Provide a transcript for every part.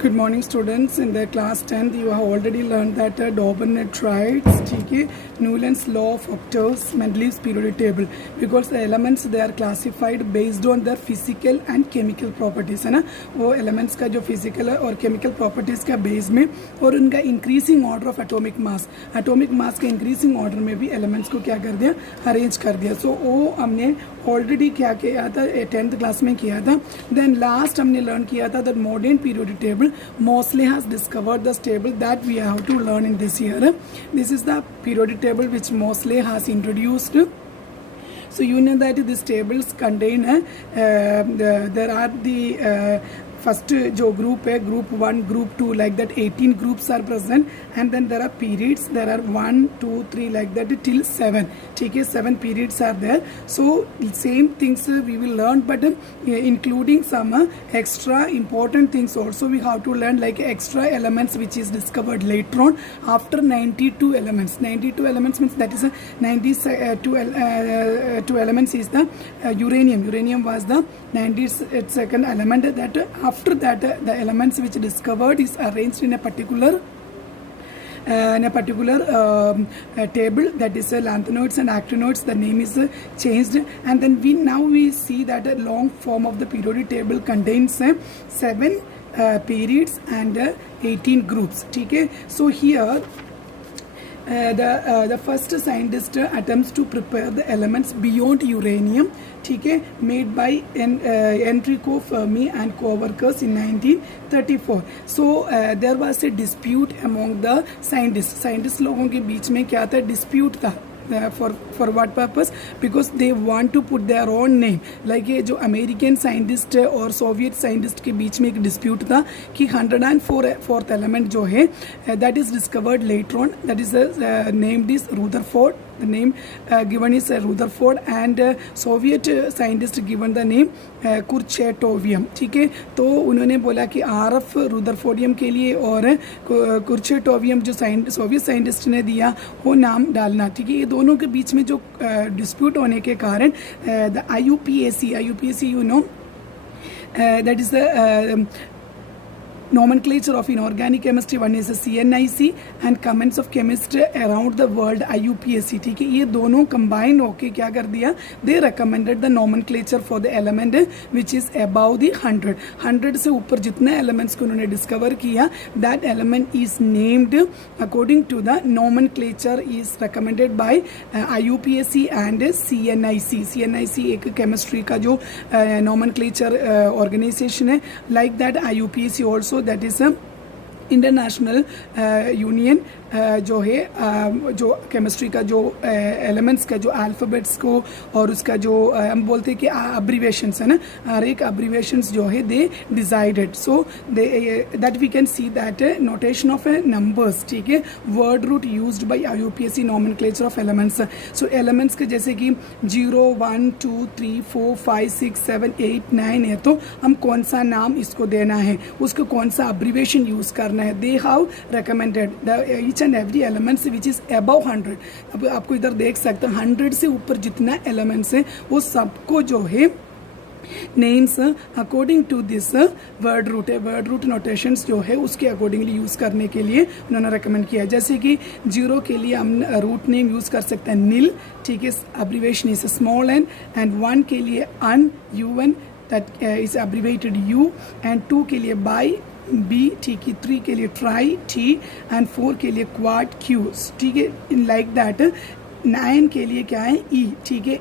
Good morning students. In the class 10th you have already learned that Dobernet triads, ठीक है, Newland's law of octaves, Mendeleev's periodic table, because the elements they are classified based on their physical and chemical properties, है ना, वो elements का जो physical और chemical properties का base में और उनका increasing order of atomic mass के increasing order में भी elements को क्या कर दिया, arrange कर दिया. So वो हमने already क्या किया था 10th class में किया था. Then last हमने learn किया था that modern periodic table Moseley has discovered this table that we have to learn in this year. This is the periodic table which Moseley has introduced. So you know that these tables contain there are the first जो group है, group 1, group 2, like that 18 groups are present, and then there are periods, there are 1, 2, 3 like that till 7, ठीक है, 7 periods are there. So same things we will learn, but including some extra important things also we have to learn, like extra elements which is discovered later on after 92 elements. 92 elements means that is 92 elements is the uranium was the 92nd element. That after that the elements which discovered is arranged in a particular table, that is lanthanoids and actinoids. The name is changed, and then we see that a long form of the periodic table contains 7 periods and 18 groups, ठीक है. So here the first scientist attempts to prepare the elements beyond uranium, ठीक है, made by Enrico Fermi and co-workers in 1934. So there was a dispute among the scientists लोगों के बीच में क्या था, dispute था. For what purpose? Because they want to put their own name. Like ये जो अमेरिकन साइंटिस्ट और सोवियत साइंटिस्ट के बीच में एक डिस्प्यूट था कि 104th एलिमेंट जो है that is discovered later on, that is named is Rutherford. The name given is Rutherford, and Soviet scientist given the name कुर्चेटोवियम, ठीक है. तो उन्होंने बोला कि RF रुदरफोर्डियम के लिए और कुर्चेटोवियम जो सोवियत साइंटिस्ट ने दिया वो नाम डालना, ठीक है. ये दोनों के बीच में जो डिस्प्यूट होने के कारण the IUPAC you know that is the nomenclature of inorganic chemistry. One is CNIC and comments of chemistry around the world IUPAC, ठीक है. ये दोनों combined होके क्या कर दिया, they recommended the nomenclature for the element which is above the 100 से ऊपर जितने elements को उन्होंने discover किया, that element is named according to the nomenclature is recommended by IUPAC and CNIC एक chemistry का जो nomenclature organization है. Like that IUPAC also, that is a international union जो है जो केमिस्ट्री का जो एलिमेंट्स का जो अल्फ़ाबेट्स को और उसका जो हम बोलते हैं कि अब्रीविएशंस है ना, हर एक अब्रीविएशंस जो है they decided. So that we can see that notation of numbers, ठीक है, word root used by IUPAC nomenclature of elements. So elements के जैसे कि 0, 1, 2, 3, 4, 5, 6, 7, 8, 9 है, तो हम कौन सा नाम इसको देना है, उसको कौन सा अब्रीविएशन यूज़ करना है. They have recommended the each and every elements which is above 100. अब आपको इधर देख सकते हैं 100 से ऊपर जितना एलिमेंट्स है वो सबको जो है names according to this word root notations जो है उसके अकॉर्डिंगली यूज़ करने के लिए उन्होंने रेकमेंड किया. जैसे कि 0 के लिए हम रूट नेम यूज़ कर सकते हैं नील, ठीक है, abbreviation is small n, and 1 के लिए UN that is abbreviated U, and 2 के लिए बाई B, ठीक है, 3 के लिए ट्राई T, एंड 4 के लिए क्वाड Q, ठीक है. इन लाइक दैट 9 के लिए क्या है E, ठीक है,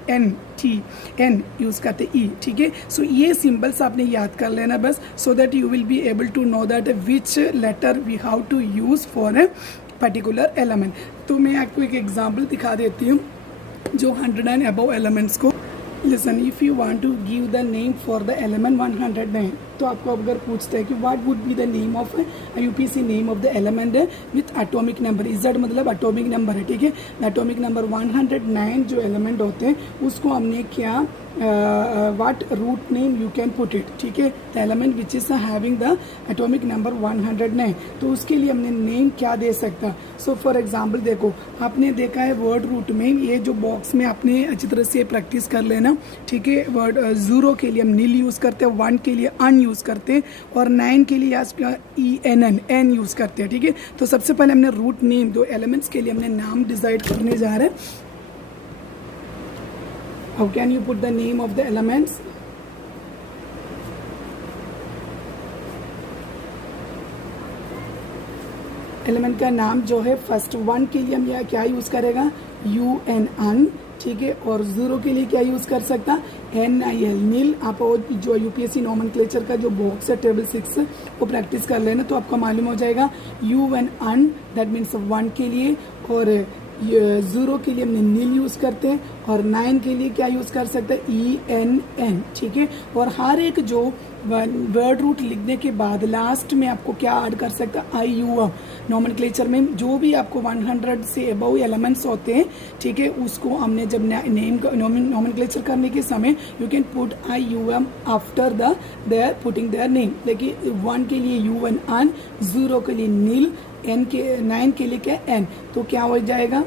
N यूज़ करते E, ठीक है. सो ये सिंबल्स आपने याद कर लेना बस, so that you will be able to know that which letter we how to use for a particular element. तो मैं आपको एक एग्जाम्पल दिखा देती हूँ जो 100 एंड अबव एलिमेंट्स को. Listen, if you want to give the name for the element 109, तो आपको अगर पूछते हैं कि what would be the name of IUPAC name of the element with atomic number, Z मतलब atomic number है, ठीक है. atomic number 109 जो element होते हैं उसको हमने क्या what root name you can put it, ठीक है. the element which is having the atomic number 109, तो उसके लिए हमने नेम क्या दे सकता. सो फॉर एग्जाम्पल देखो, आपने देखा है वर्ड रूट में ये जो बॉक्स में आपने अच्छी तरह से प्रैक्टिस कर लेना, ठीक है. वर्ड 0 के लिए हम नील यूज़ करते हैं, 1 के लिए अन यूज़ करते हैं, और 9 के लिए ENN यूज़ करते हैं, ठीक है। तो सबसे पहले हमने रूट नेम, दो एलिमेंट्स के लिए हमने नाम डिसाइड करने जा रहे हैं। How can you put the name of the elements? Element का नाम जो है फर्स्ट 1 के लिए हम यहाँ क्या यूज़ करेगा, UN, ठीक है। और 0 के लिए क्या यूज़ कर सकता, NIL, नील। आप जो UPSC नॉमेनक्लेचर का जो बॉक्स है टेबल 6 वो प्रैक्टिस कर लेना तो आपको मालूम हो जाएगा। UN, दैट मीन्स 1 के लिए, और 0 के लिए हमने नील यूज़ करते हैं, और 9 के लिए क्या यूज़ कर सकते हैं, ENN, ठीक है। और हर एक जो वर्ड रूट लिखने के बाद लास्ट में आपको क्या ऐड कर सकता है, IUM। नॉमेनक्लेचर में जो भी आपको 100 से अबव एलिमेंट्स होते हैं, ठीक है, उसको हमने जब नेम नॉमेनक्लेचर करने के समय you can put IUM after their putting their name. देखिए 1 के लिए UN, 0 के लिए नील, 9 के लिए क्या N, तो क्या हो जाएगा,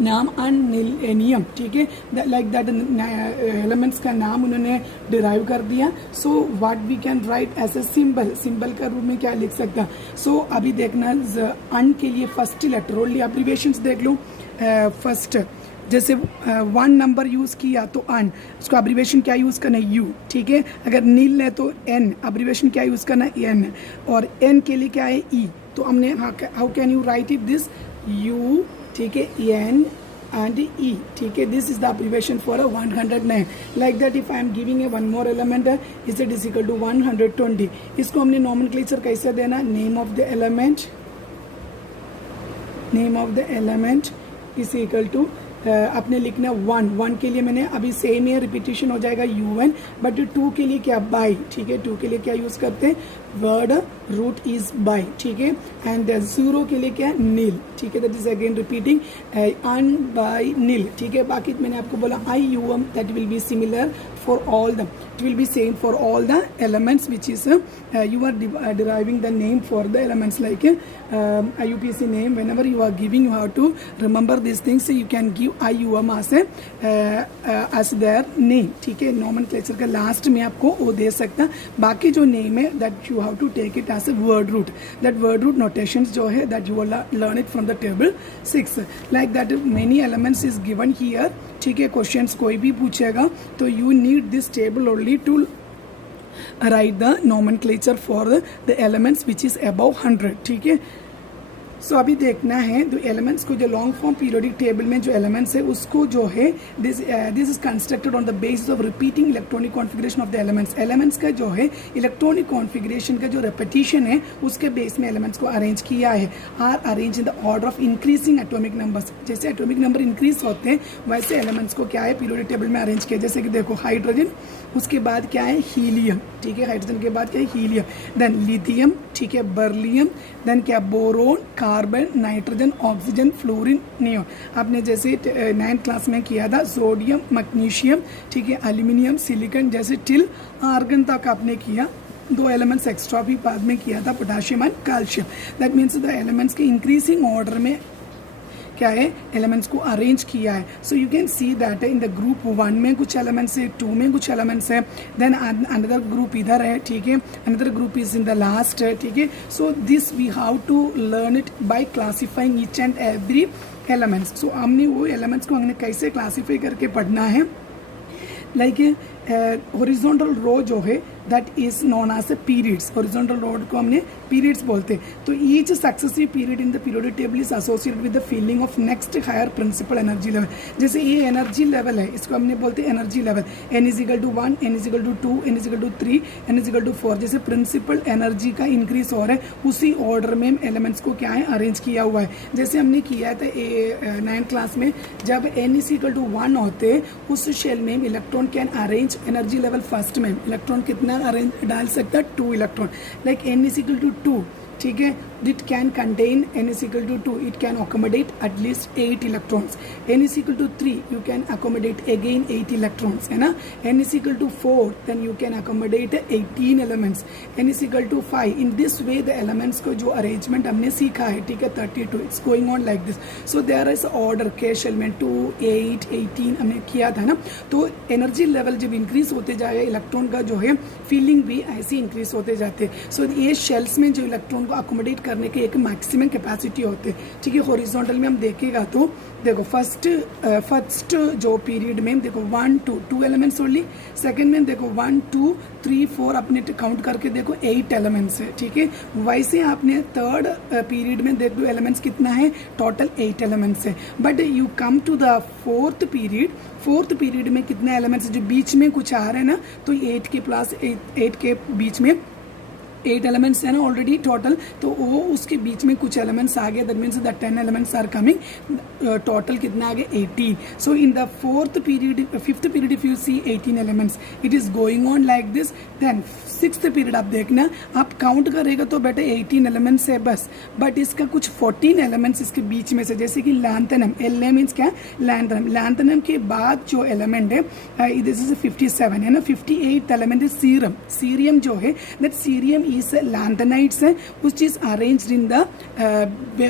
नाम अनिलियम, ठीक है। लाइक दैट एलिमेंट्स का नाम उन्होंने डिराइव कर दिया। So what we can write as a symbol का रूप में क्या लिख सकता। सो अभी देखना अन के लिए फर्स्ट लेटर ओनली एब्रिविएशंस देख लो। फर्स्ट जैसे 1 नंबर यूज़ किया तो अन, उसको एब्रिविएशन क्या यूज़ करना है, U, ठीक है। अगर नील है तो N, एब्रिविएशन क्या यूज़ करना है, N, और N के लिए क्या है, E। तो हमने how can you write it this, U, ठीक है, N and E, ठीक है। This is the abbreviation for 109। Like that if I am giving a one more element है, is it is equal to 120। इसको हमने nomenclature कैसे देना, name of the element is equal to आपने लिखना 1 के लिए मैंने अभी सेम ही रिपीटेशन हो जाएगा UN, बट 2 के लिए क्या, बाई, ठीक है। 2 के लिए क्या यूज़ करते हैं, वर्ड रूट इज बाई, ठीक है। एंड 0 के लिए क्या, नील, ठीक है। That is again repeating un bi nil, ठीक है। बाकी मैंने आपको बोला IUM, that will be similar for all the, it will be same for all the elements which is you are deriving the name for the elements like UPSC name. Whenever you are giving, you have to remember these things. So you can give IUM as their name, ठीक है। Nomenclature का last में आपको वो दे सकता। बाकी जो name है that you have to take it as a word root. That word root notations जो है that you learn it from the table 6। Like that many elements is given here, ठीक है। क्वेश्चंस कोई भी पूछेगा तो you need this table only to write the nomenclature for the elements which is above 100, ठीक है। सो अभी देखना है जो एलिमेंट्स को, जो लॉन्ग फॉर्म पीरियोडिक टेबल में जो एलिमेंट्स है उसको जो है this is constructed on the basis of repeating electronic configuration of the elements का जो है इलेक्ट्रॉनिक कॉन्फ़िगरेशन का जो रेपिटेशन है उसके बेस में एलिमेंट्स को अरेंज किया है। Are arrange in the order of increasing atomic numbers. जैसे एटॉमिक नंबर इंक्रीज होते हैं वैसे एलिमेंट्स को क्या है पीरियोडिक टेबल में अरेंज किया। जैसे कि देखो हाइड्रोजन, उसके बाद क्या है हीलियम, ठीक है। हाइड्रोजन के बाद क्या है हीलियम, देन लिथियम, ठीक है, बर्लियम, देन क्या boron, carbon, nitrogen, oxygen, fluorine, neon. आपने जैसे 9th क्लास में किया था सोडियम, मैग्नीशियम, ठीक है, एल्यूमिनियम, सिलिकॉन, जैसे टिल आर्गन तक आपने किया। 2 एलिमेंट्स एक्स्ट्रा भी बाद में किया था, potassium and calcium. That means the elements के इंक्रीजिंग ऑर्डर में क्या है एलिमेंट्स को अरेंज किया है। सो you can see that in the group 1 में कुछ एलिमेंट्स है, 2 में कुछ एलिमेंट्स है, देन अनदर ग्रुप इधर है, ठीक है, another group is in the last है, ठीक है। So this we have to learn it by classifying each and every elements. So हमने वो एलिमेंट्स को हमने कैसे क्लासीफाई करके पढ़ना है। लाइक हॉरिजॉन्टल रो जो है that is known as a periods. Horizontal row को हमने पीरियड्स बोलते हैं। तो each successive period in the periodic table is associated with the filling of next higher principal energy level. जैसे ये एनर्जी लेवल है, इसको हमने बोलते हैं energy level. N is equal to 1, N is equal to 2, N is equal to 3, N is equal to 4। जैसे principal energy का increase हो रहा है उसी ऑर्डर में एलिमेंट्स को क्या है अरेंज किया हुआ है। जैसे हमने किया था 9th क्लास में, जब N इज इक्वल टू 1 होते उस शेल में electron can arrange energy level first में इलेक्ट्रॉन कितना अरेंज डाल सकता है 2 electron. Like N is equal to 2, ठीक है, it can contain N is equal to 2, it can accommodate at least 8 electrons. N is equal to 3, you can accommodate again 8 electrons, है ना। N is equal to 4, then you can accommodate 18 elements. N is equal to 5. In this way the elements को जो arrangement हमने सीखा है, ठीक है, 32, it's going on like this. So there is order cache element 2, 8, 18 हमने किया था ना। तो एनर्जी लेवल जब इंक्रीज होते जाएगा इलेक्ट्रॉन का जो है फीलिंग भी ऐसे इंक्रीज होते जाते हैं। सो ये शेल्स में जो इलेक्ट्रॉन को अकोमोडेट करने के एक मैक्सिमम कैपेसिटी होते हैं, ठीक है। हॉरिजॉन्टल में हम देखेगा तो देखो फर्स्ट जो पीरियड में देखो 1 2 2 एलिमेंट्स ओनली, सेकंड में देखो 1 2 3 4 अपने काउंट करके देखो 8 एलिमेंट्स है, ठीक है। वैसे आपने थर्ड पीरियड में देख दो एलिमेंट्स कितना है, टोटल 8 एलिमेंट्स है। But you come to the fourth period में कितने एलिमेंट्स जो बीच में कुछ आ रहे हैं ना, तो 8 के प्लस 8 के बीच में 8 एलिमेंट्स है ना ऑलरेडी टोटल, तो वो उसके बीच में कुछ एलिमेंट्स आ गए, that means the 10 elements are coming, total कितना आ गया 18। So in the fifth period if you see 18 elements, it is going on like this. Then sixth period आप देखना, आप काउंट करेगा तो बेटा 18 एलिमेंट्स है बस, बट इसका कुछ 14 एलिमेंट्स इसके बीच में से, जैसे कि लैंथनम, एल मीन्स क्या, लैंथनम के बाद जो एलिमेंट है दिस इज 57 है ना, 58th एलिमेंट इज सीरियम जो है, दैट सीरियम is lanthanides है, which is arranged in the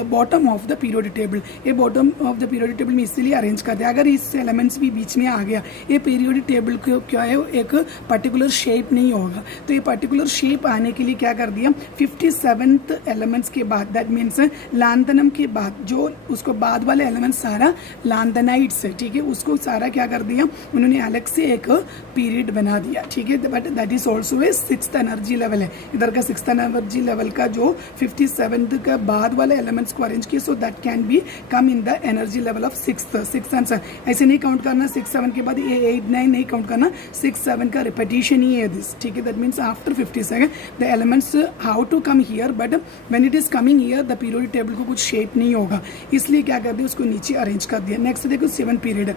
bottom of the periodic table। ये bottom of the periodic table में इसलिए अरेंज करते हैं, अगर इस एलिमेंट्स भी बीच में आ गया, ये पीरियोडिक टेबल को क्या है, एक पर्टिकुलर शेप नहीं होगा। तो ये पर्टिकुलर शेप आने के लिए क्या कर दिया, 57th एलिमेंट्स के बाद, दैट मीन्स लैंथनम के बाद जो उसको बाद वाले एलिमेंट सारा लैंथनाइड्स है, ठीक है, उसको सारा क्या कर दिया उन्होंने अलग से एक पीरियड बना दिया, ठीक है। But that is also a 6th energy level है, इधर का 6th एनर्जी लेवल का जो 57th का बाद वाले एलिमेंट्स को अरेंज किया, so that can be come in the energy level of 6th answer. ऐसे नहीं काउंट करना 6 7 के बाद ये 8 9 नहीं काउंट करना, 6 7 का रिपीटिशन ही है दिस, ठीक है। That means after 57 the elements how to come here, but when it is coming here the periodic table को कुछ शेप नहीं होगा, इसलिए क्या कर दिया उसको नीचे अरेंज कर दिया। नेक्स्ट देखो 7th पीरियड है,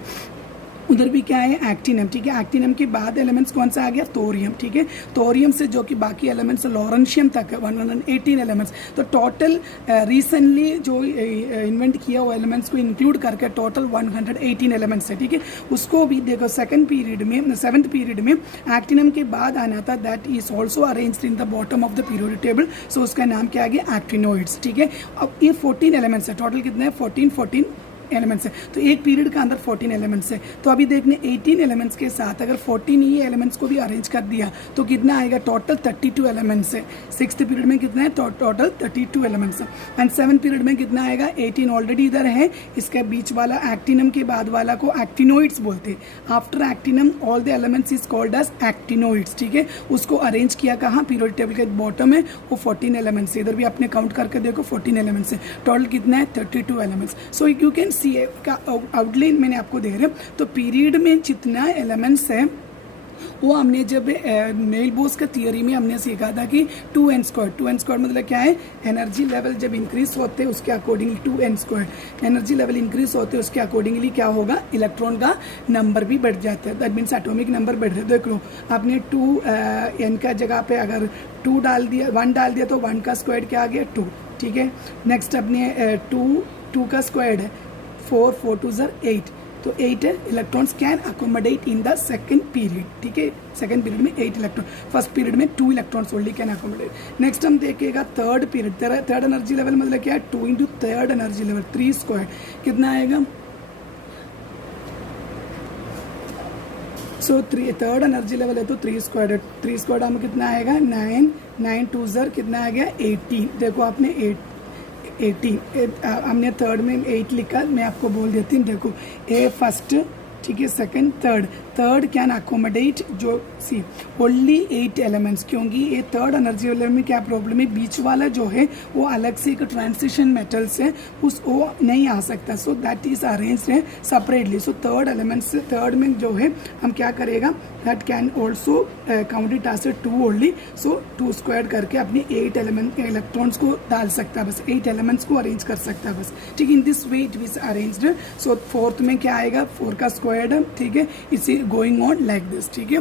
उधर भी क्या है, एक्टिनम, ठीक है। एक्टिनम के बाद एलिमेंट्स कौन सा आ गया, थोरियम, ठीक है। थोरियम से जो कि बाकी एलिमेंट्स लॉरेंशियम तक है 118 एलिमेंट्स। तो टोटल रिसेंटली जो इन्वेंट किया वो एलिमेंट्स को इंक्लूड करके टोटल 118 एलिमेंट्स है, ठीक है। उसको भी देखो 7th पीरियड में एक्टिनम के बाद आना था, that is also arranged in the bottom of the periodic table, so उसका नाम क्या आ गया, एक्टिनोइड्स, ठीक है। अब ये 14 एलिमेंट्स है, टोटल कितने हैं, 14 एलिमेंट्स है, तो एक पीरियड का अंदर 14 एलिमेंट्स है। तो अभी देखने 18 एलिमेंट्स के साथ अगर 14 ही एलिमेंट्स को भी अरेंज कर दिया तो कितना आएगा, टोटल 32 एलिमेंट्स है। 6th पीरियड में कितना है, टोटल 32 एलिमेंट्स है। एंड 7th पीरियड में कितना आएगा, 18 ऑलरेडी इधर है, इसके बीच वाला एक्टिनम के बाद वाला को एक्टिनोइड्स बोलते हैं। After actinium all the elements is called as actinoids, ठीक है। उसको अरेंज किया कहाँ, पीरियोडिक टेबल के बॉटम है, वो 14 एलिमेंट्स है। इधर भी आपने काउंट करके देखो 14 एलिमेंट्स है, टोटल कितना है, 32 elements. So you can see का आउटलाइन मैंने आपको दे रहा हूँ। तो पीरियड में जितना एलिमेंट्स है वो हमने जब नेल बोर्स का थियरी में हमने सीखा था कि 2n² मतलब क्या है, एनर्जी लेवल जब इंक्रीज होते हैं उसके accordingly 2n², energy level increase होते हैं उसके अकॉर्डिंगली क्या होगा, इलेक्ट्रॉन का नंबर भी बढ़ जाता है, दैट मीन्स एटॉमिक नंबर बढ़ रहा है। देख लो आपने 2n का जगह पे अगर 2 डाल दिया, 1 डाल दिया, तो 1 का स्क्वायर क्या आ गया, 2, ठीक है। नेक्स्ट अपने 2 का स्क्वायर है 4 4 2 8, तो 8 electrons can accommodate in the second period, ठीक है। सेकंड पीरियड में 8 इलेक्ट्रॉन, फर्स्ट पीरियड में 2 electrons only can accommodate. Next हम देखेगा third period, third energy level मतलब क्या है, 2 इंटू थर्ड एनर्जी लेवल 3² कितना आएगा, सो थर्ड एनर्जी लेवल है तो 3² हम कितना आएगा, 9 2 कितना आ गया, 18। देखो आपने 18 हमने थर्ड में 8 लिखा, मैं आपको बोल देती हूँ। देखो ए फर्स्ट, ठीक है, सेकंड, थर्ड कैन अकोमोडेट जो सी ओनली 8 एलिमेंट्स, क्योंकि ये थर्ड एनर्जी लेवल में क्या प्रॉब्लम है, बीच वाला जो है वो अलग से एक ट्रांसिशन मेटल से वो नहीं आ सकता, सो दैट इज अरेंज्ड है separately. So third elements, third में जो है हम क्या करेगा, that can also count it as 2 only, so 2² करके अपने 8 एलिमेंट इलेक्ट्रॉन्स को डाल सकता है, बस 8 एलिमेंट्स को अरेंज कर सकता है बस, ठीक है। इन this way it is arranged. So fourth में क्या आएगा, 4 का स्क्वायर, ठीक है, इसे गोइंग ऑन लाइक दिस, ठीक है।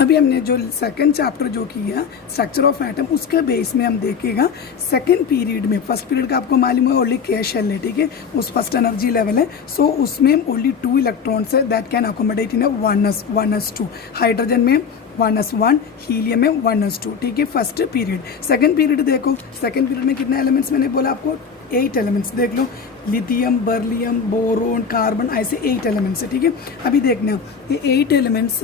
अभी हमने जो सेकंड चैप्टर जो किया स्ट्रक्चर ऑफ एटम, उसके बेस में हम देखेगा सेकंड पीरियड में, फर्स्ट पीरियड का आपको मालूम है ओनली के शेल है, ठीक है, उस फर्स्ट एनर्जी लेवल है, सो उसमें ओनली 2 इलेक्ट्रॉन्स है that can accommodate in 1s2, hydrogen में 1s1, हीलियम में 1s2, ठीक है, फर्स्ट पीरियड। सेकंड पीरियड देखो, सेकंड पीरियड में कितने एलिमेंट्स मैंने बोला आपको, 8 एलिमेंट्स, देख लो, लिथियम, बर्लियम, बोरोन, कार्बन, ऐसे 8 एलिमेंट्स है, ठीक है। अभी देखना ये 8 elements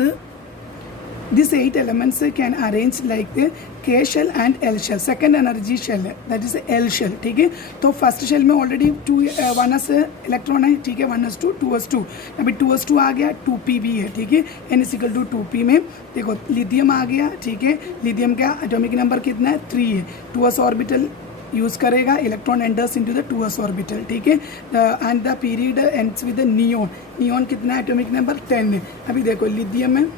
These 8 elements can arrange like the K shell and L shell. Second energy shell है, that is L shell. ठीक है, तो फर्स्ट शेल में ऑलरेडी 1s इलेक्ट्रॉन है. ठीक है, 1s2 2s2. अभी 2s2 आ गया, 2p भी है. ठीक है, n = 2p में देखो लिथियम आ गया. ठीक है, लिथियम का एटॉमिक नंबर कितना है? 3 है. 2s ऑर्बिटल यूज करेगा, electron enters into the 2s orbital. ठीक है, and the period ends with the neon. Neon कितना है? एटॉमिक नंबर 10 है. अभी देखो लिथियम में,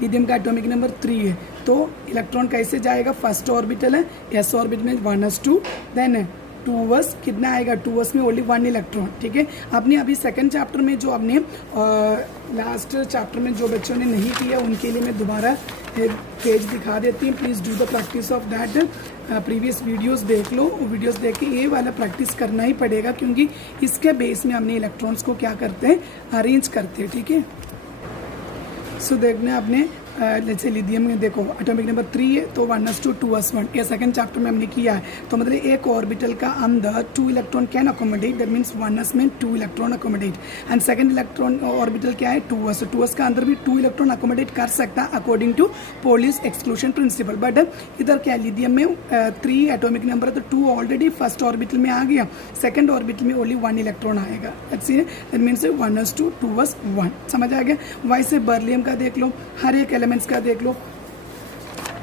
लिथियम का एटॉमिक नंबर 3 है, तो इलेक्ट्रॉन कैसे जाएगा? फर्स्ट ऑर्बिटल है, s ऑर्बिटल में 1s2, देन 2s कितना आएगा? 2s में ओनली 1 इलेक्ट्रॉन. ठीक है, आपने अभी सेकंड चैप्टर में जो आपने लास्ट चैप्टर में जो बच्चों ने नहीं किया उनके लिए मैं दोबारा पेज दिखा देती हूँ. Please do the practice of that. Previous videos देख लो, वीडियोस देख के ये वाला प्रैक्टिस करना ही पड़ेगा, क्योंकि इसके बेस में हमने इलेक्ट्रॉन्स को क्या करते हैं? अरेंज करते हैं. ठीक है, सो देखना आपने जैसे लिथियम में देखो एटॉमिक नंबर 3 है, तो 1s2 2s1 ये सेकंड चैप्टर में हमने किया है. तो मतलब एक ऑर्बिटल का अंदर 2 electron can accommodate, that means 1s में 2 electron accommodate. And second electron orbital क्या है? 2s. 2s का अंदर भी 2 इलेक्ट्रॉन अकोमोडेट कर सकता है according to Pauli's exclusion principle. But इधर क्या है? लिथियम में 3 एटॉमिक नंबर है, तो 2 ऑलरेडी फर्स्ट ऑर्बिटल में आ गया, सेकंड ऑर्बिटल में ओनली 1 इलेक्ट्रॉन आएगा. That means 1s2 2s1. समझ आ गया? वैसे बर्लियम का देख लो, हर एक एलिमेंट्स का देख लो.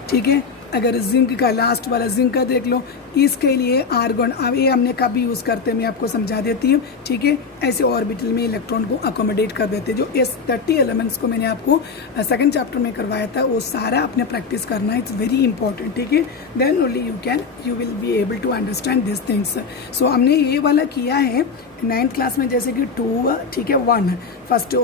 ठीक है, अगर जिंक का लास्ट वाला जिंक का देख लो, इसके लिए आर्गन, अब ये हमने कब यूज़ करते हैं मैं आपको समझा देती हूँ. ठीक है, ऐसे ऑर्बिटल में इलेक्ट्रॉन को अकोमोडेट कर देते हैं. जो इस 30 एलिमेंट्स को मैंने आपको सेकंड चैप्टर में करवाया था, वो सारा आपने प्रैक्टिस करना है. It's very important. ठीक है, then only you will be able to understand this things. So हमने ये वाला किया है 9th क्लास में, जैसे कि 2, ठीक है, 1 फर्स्ट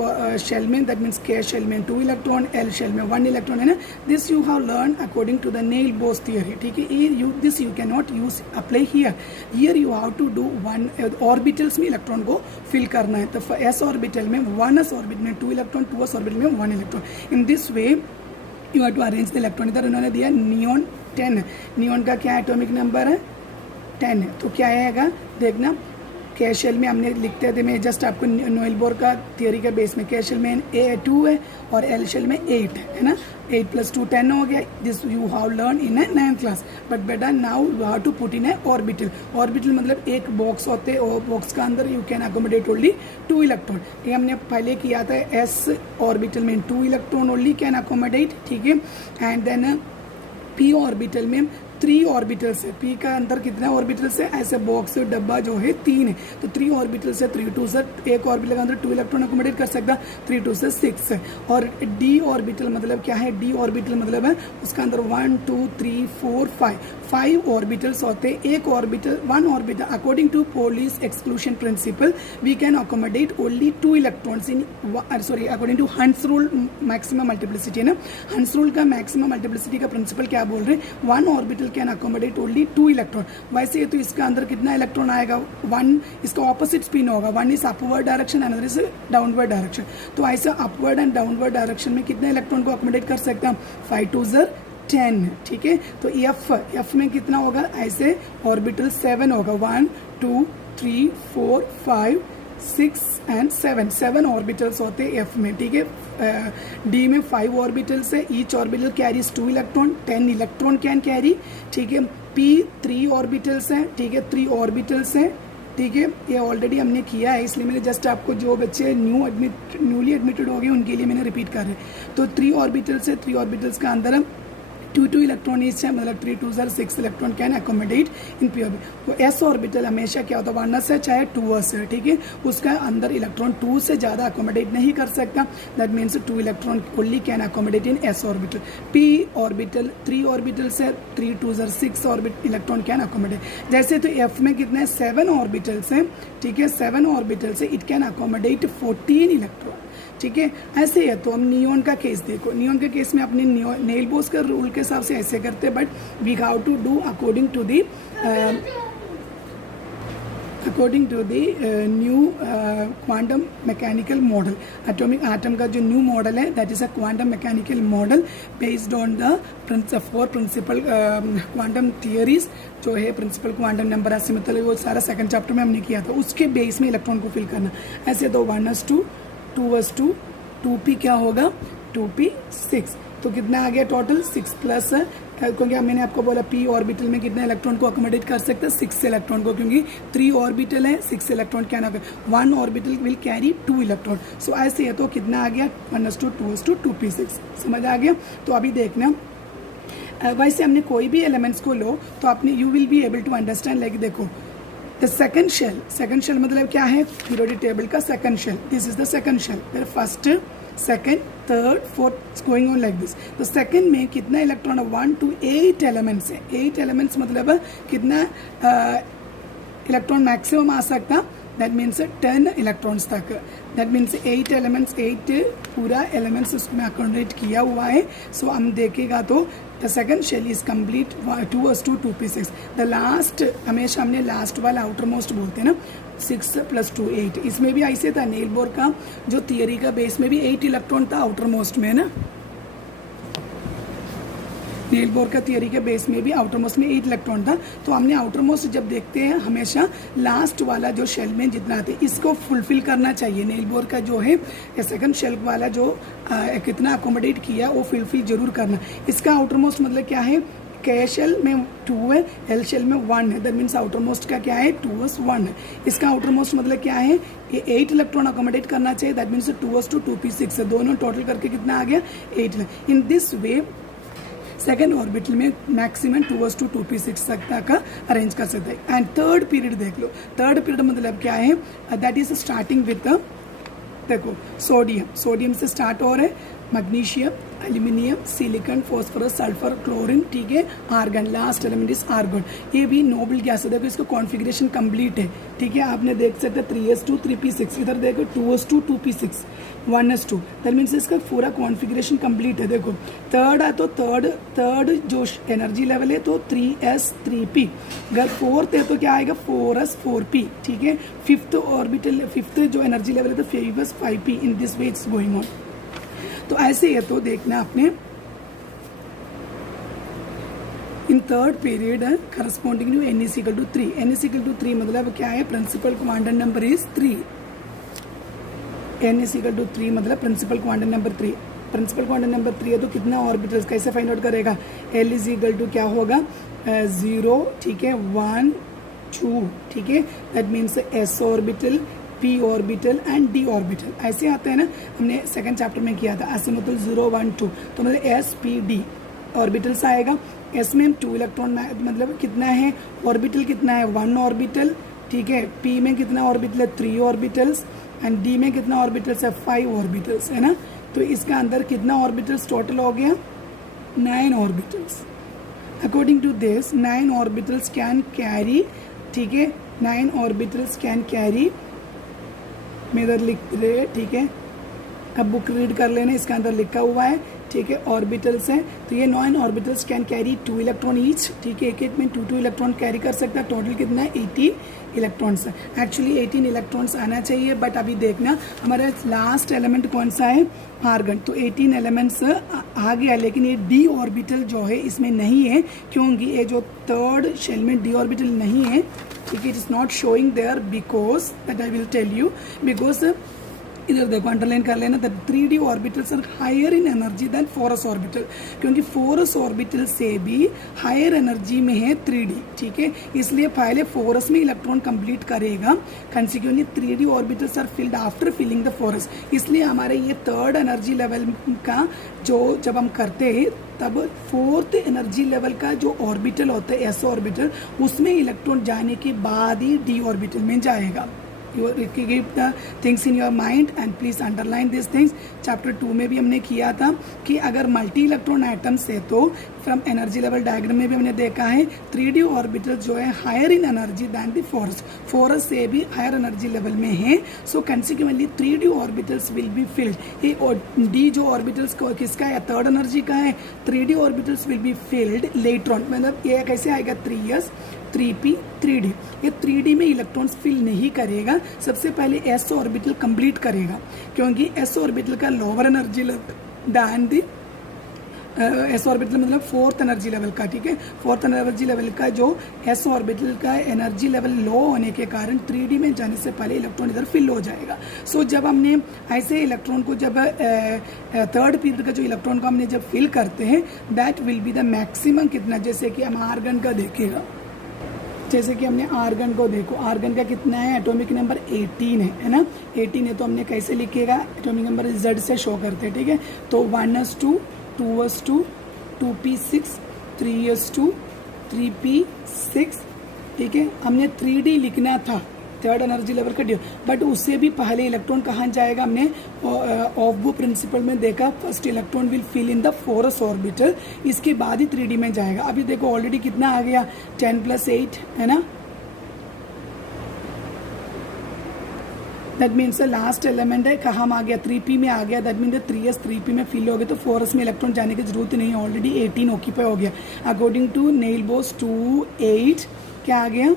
शेल में, दैट मीन्स के शेल में 2 इलेक्ट्रॉन, एल शेल में 1 इलेक्ट्रॉन है ना. This you have learn according to the Niels Bohr's theory. ठीक है, this you can not use apply here you have to do one orbitals में electron को fill करना है. तो s ऑर्बिटल में 1s ऑर्बिटल में 2 इलेक्ट्रॉन, 2s ऑर्बिटल में 1 electron. In this way you have to arrange the electron. इधर उन्होंने दिया नियॉन 10 है. नियॉन का क्या एटॉमिक नंबर है? 10 है. तो क्या आएगा देखना, के शेल में हमने लिखते थे, मैं जस्ट आपको नोएल बोर का थियरी के बेस में, के शेल में 2 है और एल शेल में 8 है ना. 8 + 2 10 हो गया. This you have learn in 9th class. But बेटा now you have to put in a orbital. Orbital मतलब एक बॉक्स होते हैं, और बॉक्स का अंदर you can accommodate only 2 electron. ये हमने पहले किया था, एस ऑर्बिटल में 2 इलेक्ट्रॉन ओनली कैन अकोमोडेट. ठीक है, एंड देन पी ऑर्बिटल में 3 ऑर्बिटल्स है. पी का अंदर कितना ऑर्बिटल्स है? ऐसे बॉक्स डब्बा जो है 3 है, तो 3 ऑर्बिटल्स है. 3 2 से एक ऑर्बिटल के अंदर 2 इलेक्ट्रॉन अकोमोडेट कर सकता, 3 2 से 6 है. और डी ऑर्बिटल मतलब क्या है? डी ऑर्बिटल मतलब है उसका अंदर 1 2 3 4 5 ऑर्बिटल्स होते हैं. एक orbital 1 orbital according to Pauli's exclusion principle we can accommodate only 2 electrons in, sorry, according to Hund's rule maximum multiplicity है ना. हंस रूल का मैक्सिमम मल्टीप्लिसिटी का प्रिंसिपल क्या बोल रहे हैं? 1 orbital can accommodate only 2 electron. वैसे तो इसका अंदर कितना इलेक्ट्रॉन आएगा? 1. इसका ऑपोजिट स्पिन होगा. 1 is upward direction, another is downward direction. तो ऐसा अपवर्ड एंड डाउनवर्ड डायरेक्शन में कितने इलेक्ट्रॉन को अकोमोडेट कर सकता हम? 5 2 10. ठीक है, तो एफ में कितना होगा? ऐसे ऑर्बिटल 7 होगा. 1 2 3 4 5 6 एंड 7 ऑर्बिटल्स होते हैं एफ में. ठीक है, डी में 5 ऑर्बिटल्स है. Each orbital carries 2 electron, 10 electron can carry. ठीक है, पी 3 ऑर्बिटल्स हैं. ठीक है, 3 ऑर्बिटल्स हैं. ठीक है, ये ऑलरेडी हमने किया है, इसलिए मैंने जस्ट आपको जो बच्चे न्यूली एडमिटेड हो गए उनके लिए मैंने रिपीट कर रहे हैं. तो 3 ऑर्बिटल्स है. 3 ऑर्बिटल्स का अंदर 2 इलेक्ट्रॉन ईच है, मतलब 3 2 6 electron can accommodate in P orbital. तो एस ऑर्बिटल हमेशा क्या होता है? 1s है चाहे 2s है. ठीक है, उसका अंदर इलेक्ट्रॉन 2 से ज़्यादा अकोमोडेट नहीं कर सकता. That means 2 electron only can accommodate in S orbital. P orbital 3 orbitals है. 3 2 6 ऑर्बिट इलेक्ट्रॉन कैन अकोमोडेट. जैसे तो एफ में कितने 7 ऑर्बिटल्स हैं. ठीक है, 7 ऑर्बिटल्स है. It can accommodate 14 electron. ठीक है, ऐसे है. तो हम नियॉन का केस देखो. नियॉन के केस में अपने नेल बोस का रूल के हिसाब से ऐसे करते हैं, but we have to do according to the new quantum mechanical model. Atom का जो न्यू मॉडल है, that is a quantum mechanical model based on the principal quantum theories जो है, प्रिंसिपल क्वांटम नंबर एसिमेट्री, वो सारा second chapter में हमने किया था. उसके बेस में इलेक्ट्रॉन को फिल करना. ऐसे तो 1s2 2s2 2p क्या होगा? 2p 6. तो कितना आ गया टोटल 6 प्लस, क्योंकि मैंने आपको बोला p ऑर्बिटल में कितने इलेक्ट्रॉन को अकोमोडेट कर सकते हैं 6 इलेक्ट्रॉन को, क्योंकि 3 ऑर्बिटल है 6 इलेक्ट्रॉन क्या ना 1 ऑर्बिटल विल कैरी 2 इलेक्ट्रॉन। सो ऐसे है तो कितना आ गया 1:2:2p6, समझ आ गया। तो अभी देखना वैसे हमने कोई भी एलिमेंट्स को लो तो आपने you will be able to understand, like देखो द सेकंड शेल मतलब क्या है पीरियोडिक टेबल का second shell, this is the second shell, फिर first second third fourth going on like this. तो सेकंड में कितना इलेक्ट्रॉन है 1 to 8 एलिमेंट्स है, 8 एलिमेंट्स मतलब कितना इलेक्ट्रॉन मैक्सिमम आ सकता, दैट मीन्स 10 इलेक्ट्रॉन्स तक, दैट मीन्स 8 एलिमेंट्स 8 पूरा एलिमेंट्स उसमें अकोमोडेट किया हुआ है। सो हम देखेगा तो the second shell is complete 2:2p6। The last हमेशा हमने लास्ट वाला आउटर मोस्ट बोलते हैं ना 6 + 2 8, इसमें भी ऐसे था नेल बोर का जो थियरी का बेस में भी 8 इलेक्ट्रॉन था आउटर मोस्ट में ना, नेल बोर का थियरी के बेस में भी आउटर मोस्ट में 8 इलेक्ट्रॉन था। तो हमने आउटर मोस्ट जब देखते हैं हमेशा लास्ट वाला जो शेल में जितना आते इसको फुलफिल करना चाहिए। नेल बोर का जो है सेकंड शेल वाला जो कितना अकोमोडेट किया वो फुलफिल जरूर करना। इसका आउटर मोस्ट मतलब क्या है, के शेल में 2 है, एल शेल में 1 है, दैट मीन्स आउटर मोस्ट का क्या है 2s1 है। इसका आउटर मोस्ट मतलब क्या है ये 8 इलेक्ट्रॉन अकोमोडेट करना चाहिए, दैट मीन्स 2:2p6 है, दोनों टोटल करके कितना आ गया 8। इन दिस वे सेकेंड ऑर्बिटल में मैक्सिमम 2:2p6 तक का अरेंज कर सकते हैं। एंड थर्ड पीरियड देख लो, थर्ड पीरियड मतलब क्या है, दैट इज स्टार्टिंग विथ देखो सोडियम से स्टार्ट हो रहा है, magnesium, aluminium, silicon, phosphorus, sulphur, chlorine, ठीक है, argon, last element is argon. ये भी नोबल गैस है, देखो इसका कॉन्फ़िगरेशन कंप्लीट है, ठीक है, आपने देख सकते 3s2 3p6, इधर देखो 2s2 2p6 1s2, that means इसका पूरा कॉन्फ़िगरेशन कंप्लीट है। देखो थर्ड है तो थर्ड जो एनर्जी लेवल है तो 3s 3p, अगर फोर्थ है तो क्या आएगा 4s 4p, ठीक है, फिफ्थ ऑर्बिटल फिफ्थ जो एनर्जी लेवल है तो 5s 5p, in this way it's going on. तो ऐसे है तो देखना आपने in third period corresponding to n is equal to 3, n is equal to 3 मतलब क्या है principal quantum number is 3, n is equal to 3 मतलब principal quantum number 3, principal quantum number 3 है तो कितना ऑर्बिटल्स कैसे फाइंड आउट करेगा, l is equal to क्या होगा 0, ठीक है, 1 2, ठीक है, that means s orbital, p orbital and d orbital, ऐसे आते हैं ना, हमने सेकंड चैप्टर में किया था असिमुथल 0 1 2, तो मतलब s p d ऑर्बिटल्स आएगा। s में 2 इलेक्ट्रॉन मतलब कितना है ऑर्बिटल, कितना है 1 ऑर्बिटल, ठीक है, p में कितना ऑर्बिटल है 3 ऑर्बिटल्स एंड d में कितना ऑर्बिटल्स है 5 ऑर्बिटल्स है ना। तो इसका अंदर कितना ऑर्बिटल्स टोटल हो गया 9 orbitals. According to this 9 orbitals can carry, ठीक है, 9 ऑर्बिटल्स कैन कैरी, मैं इधर लिख रहे, ठीक है, अब बुक रीड कर लेना, इसका अंदर लिखा हुआ है, ठीक है, ऑर्बिटल्स हैं तो ये 9 orbitals can carry 2 electron each, ठीक है, एक में 2 इलेक्ट्रॉन कैरी कर सकता है, टोटल कितना है 18 इलेक्ट्रॉन्स है। एक्चुअली 18 इलेक्ट्रॉन्स आना चाहिए, बट अभी देखना हमारा लास्ट एलिमेंट कौन सा है आर्गन, तो 18 एलिमेंट्स आ गया, लेकिन ये डी ऑर्बिटल जो है इसमें नहीं है, क्योंकि ये जो थर्ड शेल में डी ऑर्बिटल नहीं है, ठीक है, it is not showing there because that I will tell you, because इधर देखो अंडरलाइन कर लेना, the 3d orbitals are higher in energy than 4s orbital, क्योंकि 4s ऑर्बिटल से भी हायर एनर्जी में है 3d, ठीक है, इसलिए पहले 4s में इलेक्ट्रॉन कंप्लीट करेगा, consequently 3d orbitals are filled after filling the 4s, इसलिए हमारे ये थर्ड एनर्जी लेवल का जो जब हम करते हैं तब फोर्थ एनर्जी लेवल का जो ऑर्बिटल होता है s ऑर्बिटल, उसमें इलेक्ट्रॉन जाने के बाद ही d ऑर्बिटल में जाएगा। You keep the things in your mind and please underline these things. Chapter 2 में भी हमने किया था कि अगर मल्टी इलेक्ट्रॉन एटम्स है तो फ्रॉम एनर्जी लेवल डायग्राम में भी हमने देखा है 3d ऑर्बिटल जो है higher in energy than the 4s से भी हायर एनर्जी लेवल में है, so consequently 3d orbitals will be filled. ये d जो ऑर्बिटल्स किसका है थर्ड एनर्जी का है, 3d orbitals will be filled later on, मतलब ये कैसे आएगा 3s 3p 3d, ये 3d में इलेक्ट्रॉन्स फिल नहीं करेगा, सबसे पहले s ऑर्बिटल कंप्लीट करेगा, क्योंकि s ऑर्बिटल का lower energy level than the S orbital मतलब फोर्थ एनर्जी लेवल का, ठीक है, फोर्थ एनर्जी लेवल का जो एस ऑर्बिटल का एनर्जी लेवल लो होने के कारण 3D में जाने से पहले इलेक्ट्रॉन इधर फिल हो जाएगा। सो जब हमने ऐसे इलेक्ट्रॉन को जब थर्ड पीरियड का जो इलेक्ट्रॉन को हमने जब फिल करते हैं that will be the maximum कितना, जैसे कि हम आर्गन का देखेगा, जैसे कि हमने आर्गन को देखो, आर्गन का कितना है, एटॉमिक नंबर 18 है ना, 18 है तो हमने कैसे लिखेगा, एटॉमिक नंबर Z से शो करते हैं, ठीक है। तो 1s2 2s2 2p6 3s2 3p6, ठीक है। हमने 3D लिखना था थर्ड एनर्जी लेवल का ड्यू, बट उससे भी पहले इलेक्ट्रॉन कहाँ जाएगा, हमने ऑफ प्रिंसिपल में देखा first electron will fill in the four s orbital, इसके बाद ही 3D में जाएगा। अभी देखो ऑलरेडी कितना आ गया 10 + 8 है ना, दैट मीन्स लास्ट एलिमेंट है कहाँ आ गया 3p में आ गया, दैट मीन्स 3s 3p में फिल हो गया, तो 4s में इलेक्ट्रॉन जाने की जरूरत नहीं है, ऑलरेडी 18 ऑक्यूपाई हो गया। अकॉर्डिंग टू नेल बोस 2 8 क्या आ गया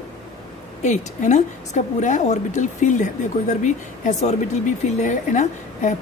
8 है ना, इसका पूरा है ऑर्बिटल फील्ड है। देखो इधर भी एस ऑर्बिटल भी फील्ड है ना,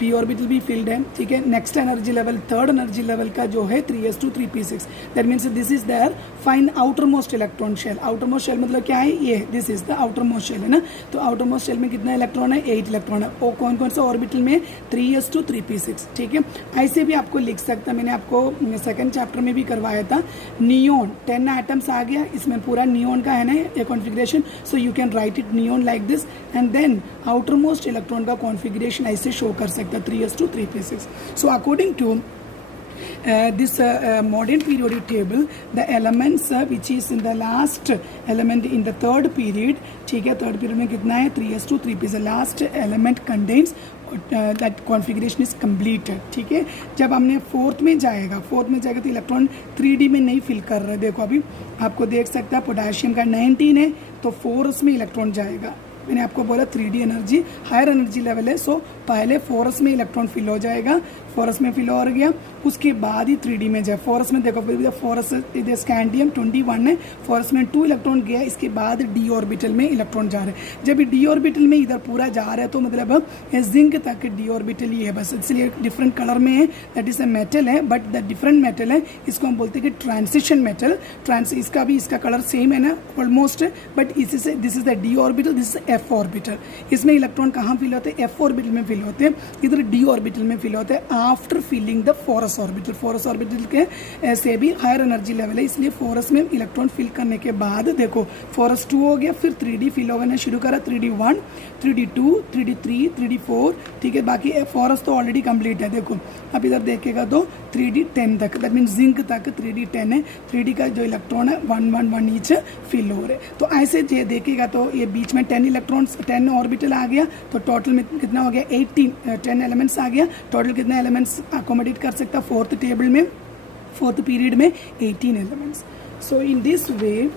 पी ऑर्बिटल भी फील्ड है, ठीक है। Next energy level third energy level का जो है 3s2 3p6, that means this is their fine outer most electron shell. Outer most shell मतलब क्या है, ये this is the outer most shell है ना, तो आउटर मोस्ट शेल में कितना इलेक्ट्रॉन है 8 इलेक्ट्रॉन है, और कौन कौन सा ऑर्बिटल में 3s2 3p6, ठीक है। ऐसे भी आपको लिख सकता, मैंने आपको सेकंड चैप्टर में भी करवाया था, नियोन 10 एटम्स आ गया, इसमें पूरा नियोन का है ना ये configuration, so you can write it neon like this, and then outer most electron का कॉन्फ़िगरेशन ऐसे शो कर सकता है 3s2 3p6। So according to this modern periodic table, the elements which is in the last element in the third period, ठीक है, third period में कितना है 3s2 3p6, last element contains that configuration is completed, ठीक है। जब हमने fourth में जाएगा तो इलेक्ट्रॉन 3D में नहीं फिल कर रहे, देखो अभी आपको देख सकता है पोटेशियम का 19 है तो 4s में इलेक्ट्रॉन जाएगा, मैंने आपको बोला 3D energy higher energy level है, सो पहले 4s में इलेक्ट्रॉन फिल हो जाएगा, 4s में फिल हो गया, उसके बाद ही 3D में जाए। 4s में देखो फिर 4s इधर स्कैंडियम 21 है, 4s में 2 इलेक्ट्रॉन गया, इसके बाद d ऑर्बिटल में इलेक्ट्रॉन जा रहे हैं। जब d ऑर्बिटल में इधर पूरा जा रहा है तो मतलब जिंक तक d ऑर्बिटल ही है बस, इसलिए डिफरेंट कलर में है, दैट इज अ मेटल है, बट द डिफरेंट मेटल है, इसको हम बोलते हैं कि ट्रांसिशन मेटल। इसका भी इसका कलर सेम है ना ऑलमोस्ट, बट इसी से this is the d orbital, this is f orbital. इसमें इलेक्ट्रॉन कहाँ फिल होते हैं, f ऑर्बिटल में फिल होते हैं, इधर d ऑर्बिटल में फिल होते हैं after filling the four s orbital. Four s orbital के से भी हायर एनर्जी लेवल है, इसलिए फोरस में इलेक्ट्रॉन फिल करने के बाद देखो फोरस 2 हो गया, फिर 3D फिल होना शुरू करा, 3D1 3D2 3D3 3D4, ठीक है। बाकी फोरस तो ऑलरेडी कंप्लीट है, देखो अब इधर देखेगा तो 3D10 तक, दैट मीन जिंक तक 3D10 है, 3D का जो इलेक्ट्रॉन है 1 1 1 ईच फिल हो रहे। तो ऐसे देखेगा तो ये बीच में 10 इलेक्ट्रॉन्स 10 ऑर्बिटल आ गया, तो टोटल में कितना हो गया 18 10 एलिमेंट्स आ गया, टोटल कितने एलिमेंट्स अकोमोडेट कर सकता फोर्थ टेबल में, फोर्थ पीरियड में 18 elements. So in this way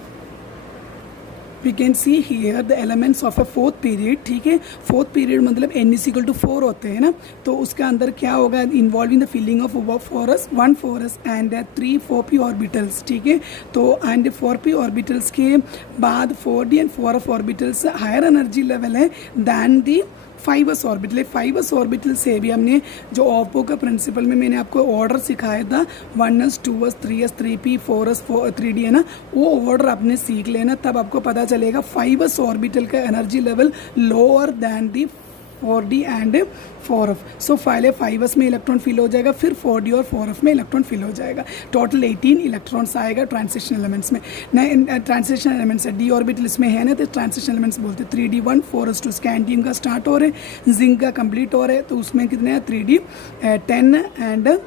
we can see here the elements of a fourth period, ठीक है। फोर्थ पीरियड मतलब n = 4 होते हैं ना, तो उसके अंदर क्या होगा, involving the filling of 1 4s and 3 4p orbitals, ठीक है। तो एंड 4p ऑर्बिटल्स के बाद 4d and 4f orbitals higher energy level है than the 5s orbital. 5s orbital से भी हमने जो ऑपो का प्रिंसिपल में मैंने आपको ऑर्डर सिखाया था 1s 2s 3s 3p 4s 3d है ना, वो ऑर्डर आपने सीख लेना, तब आपको पता चलेगा 5s ऑर्बिटल का energy level lower than the 4d and 4f। सो पहले 5s में इलेक्ट्रॉन फिल हो जाएगा, फिर 4d और 4f में इलेक्ट्रॉन फिल हो जाएगा, टोटल 18 इलेक्ट्रॉन्स आएगा ट्रांजिशन एलिमेंट्स में। नए ट्रांजिशन एलिमेंट्स है, d ऑर्बिटल इसमें है ना, तो ट्रांजिशन एलिमेंट्स बोलते हैं। 3d1 4s2 स्कैंडियम का स्टार्ट हो रहे, जिंक का कंप्लीट हो रहे, तो उसमें कितने हैं 3d 10 एंड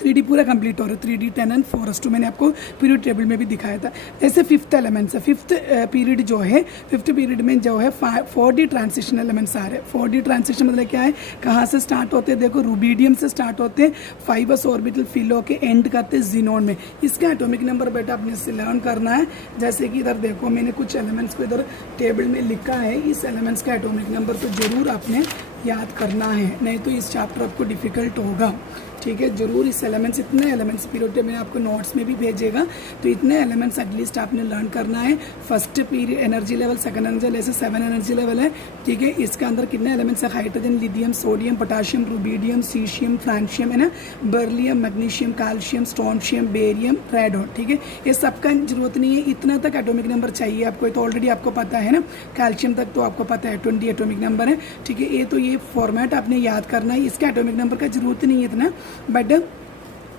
3D पूरा कंप्लीट हो रहा है, 3D 10 एंड 4s2 मैंने आपको पीरियड टेबल में भी दिखाया था। जैसे फिफ्थ एलिमेंट्स है, फिफ्थ पीरियड जो है, फिफ्थ पीरियड में जो है 4D ट्रांजिशन एलिमेंट्स आ रहे हैं। 4D ट्रांजिशन मतलब क्या है, कहाँ से स्टार्ट होते हैं, देखो रूबीडियम से स्टार्ट होते हैं, 5s ऑर्बिटल फिल होके एंड करते हैं जिनोन में। इसका एटॉमिक नंबर बेटा आपने से लर्न करना है, जैसे कि इधर देखो मैंने कुछ एलिमेंट्स को इधर टेबल में लिखा है, इस एलिमेंट्स का एटॉमिक नंबर तो जरूर आपने याद करना है, नहीं तो इस चैप्टर आपको डिफिकल्ट होगा, ठीक ठीक है, जरूर इस एलिमेंट्स, इतने एलिमेंट्स पीरियड टेबल में आपको नोट्स में भी भेजेगा, तो इतने एलिमेंट्स एटलीस्ट आपने लर्न करना है। First period energy level, second energy level, ऐसे 7 एनर्जी लेवल है, ठीक है। इसके अंदर कितने एलिमेंट्स है? Hydrogen, lithium, sodium, potassium, rubidium, caesium, francium है ना, beryllium, magnesium, calcium, strontium, barium, radon, ठीक है। ये सबका जरूरत नहीं है, इतना तक एटॉमिक नंबर चाहिए आपको, तो ऑलरेडी आपको पता है ना। कैल्शियम तक तो आपको पता है 20 एटॉमिक नंबर है, ठीक है। ये तो ये फॉर्मेट आपने याद करना है, इसका एटॉमिक नंबर का जरूरत नहीं है इतना। बट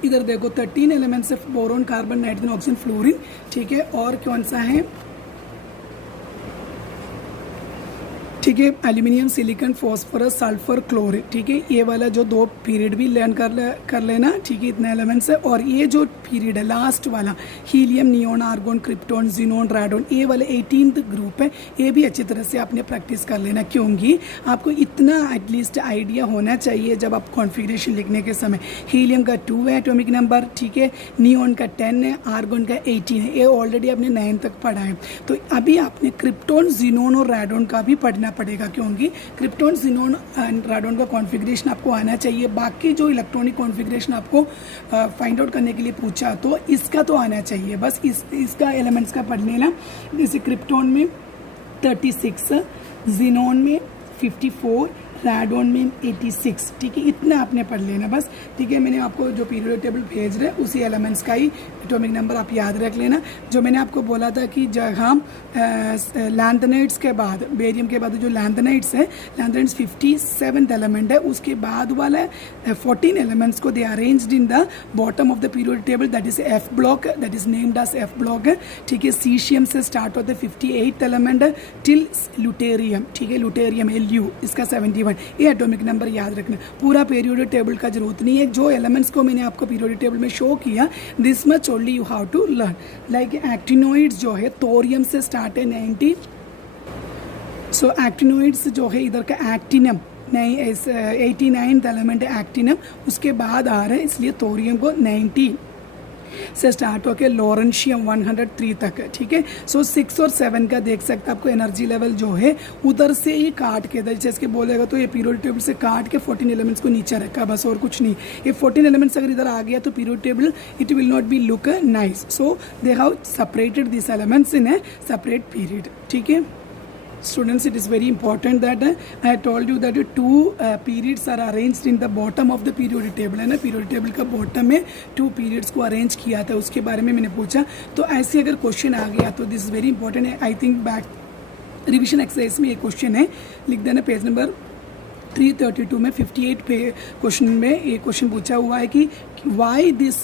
इधर देखो 13 एलिमेंट्स है, boron, carbon, nitrogen, oxygen, fluorine, ठीक है। और कौन सा है? ठीक है, aluminium, silicon, phosphorus, sulphur, chlorine, ठीक है। ये वाला जो 2 पीरियड भी लर्न कर लेना, ठीक है। इतने एलिमेंट्स है। और ये जो पीरियड है लास्ट वाला, helium, neon, argon, krypton, xenon, radon, ये वाले 18th ग्रुप है, ये भी अच्छी तरह से आपने प्रैक्टिस कर लेना, क्योंकि आपको इतना एटलीस्ट आइडिया होना चाहिए जब आप कॉन्फ़िगरेशन लिखने के समय। हीलियम का 2 है एटॉमिक नंबर, ठीक है। नियोन का 10 है, आर्गोन का 18 है, ये ऑलरेडी आपने 9 तक पढ़ा है। तो अभी आपने क्रिप्टॉन, जीनोन और रेडोन का भी पढ़ना पड़ेगा, क्योंकि क्रिप्टॉन, जीनोन एंड रेडोन का कॉन्फ़िगरेशन आपको आना चाहिए। बाकी जो इलेक्ट्रॉनिक कॉन्फ़िगरेशन आपको फाइंड आउट करने के लिए पूछा, तो इसका तो आना चाहिए, बस इसका एलिमेंट्स का पढ़ लेना। जैसे क्रिप्टॉन में 36, जीनोन में 54, रेडोन में 86, ठीक है। इतना आपने पढ़ लेना बस, ठीक है। मैंने आपको जो पीरियोडिक टेबल भेज रहे उसी एलिमेंट्स का ही एटॉमिक नंबर आप याद रख लेना। जो मैंने आपको बोला था कि जहाँ लैंथेनाइड्स के बाद, बेरियम के बाद जो लैंथेनाइड्स है, लैंथेनाइड्स 57th एलिमेंट है, उसके बाद वाला 14 एलिमेंट्स को they arranged in the bottom of the periodic table, that is F block, that is named as F block है, ठीक है। सीशियम से स्टार्ट होता है 58th एलिमेंट है टिल ल्यूटेरियम, ठीक है। ल्यूटेरियम LU, इसका 71। ये एटॉमिक नंबर याद रखना। पूरा पीरियोडिक टेबल का जरूरत नहीं है, जो एलिमेंट्स को मैंने आपको पीरियोडिक टेबल में शो किया, this much only you have to learn. Like actinoids जो है, थोरियम से स्टार्ट है 90, सो एक्टिनोइड्स जो है इधर का एक्टिनम, नहीं 89th एलिमेंट है एक्टिनम, उसके बाद आ रहा है, इसलिए थोरियम को 90 से स्टार्ट होकर लॉरेंशियम 103 तक है, ठीक है। सो 6 और 7 का देख सकते हैं आपको एनर्जी लेवल जो है उधर से ही काट के, जैसे इसके बोलेगा तो ये पीरियोडिक टेबल से काट के 14 एलिमेंट्स को नीचे रखा, बस और कुछ नहीं। ये 14 एलिमेंट्स अगर इधर आ गया तो periodic table it will not be look nice, so they have separated this elements in A separate period, ठीक है। Students, it is very important that I told you that 2 periods are arranged in the bottom of the periodic table, है ना। periodic table का bottom में 2 periods को arrange किया था, उसके बारे में मैंने पूछा। तो ऐसे अगर क्वेश्चन आ गया तो दिस इज वेरी इंपॉर्टेंट है। I think back revision exercise में ये क्वेश्चन है, लिख देना पेज नंबर 332 में 58 पे क्वेश्चन में ये क्वेश्चन पूछा हुआ है कि why this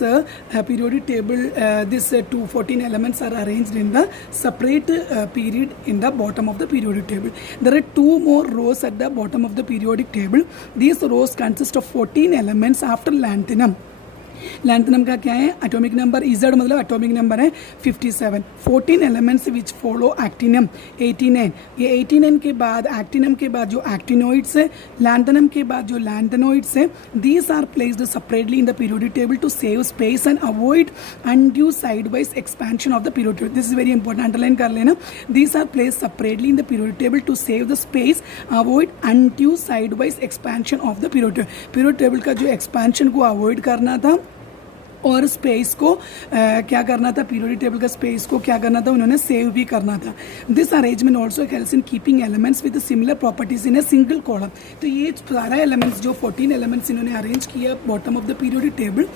periodic table, this 14 elements are arranged in the separate period in the bottom of the periodic table. There are 2 more rows at the bottom of the periodic table. These rows consist of 14 elements after lanthanum. Lanthanum का क्या है? Atomic number, इजड मतलब atomic number है 57। 14 elements which follow एक्टिनम 89। ये 89 के बाद, एक्टिनम के बाद जो एक्टिनोइड्स है, लैंथनम के बाद जो लैंथनोइड्स है, these are placed separately in the periodic table to save space and avoid undue side wise expansion of the periodic table. This is very important, underline कर लेना। These are placed separately in the periodic table to save the space, avoid undue side wise expansion of the periodic table. Periodic table का जो expansion को avoid करना था और space को क्या करना था, पीरियोडिक टेबल का स्पेस को क्या करना था, उन्होंने सेव भी करना था। This arrangement also helps in keeping elements with similar properties in a single column. तो ये सारा एलिमेंट्स जो 14 एलिमेंट्स इन्होंने अरेंज किया bottom of the periodic table,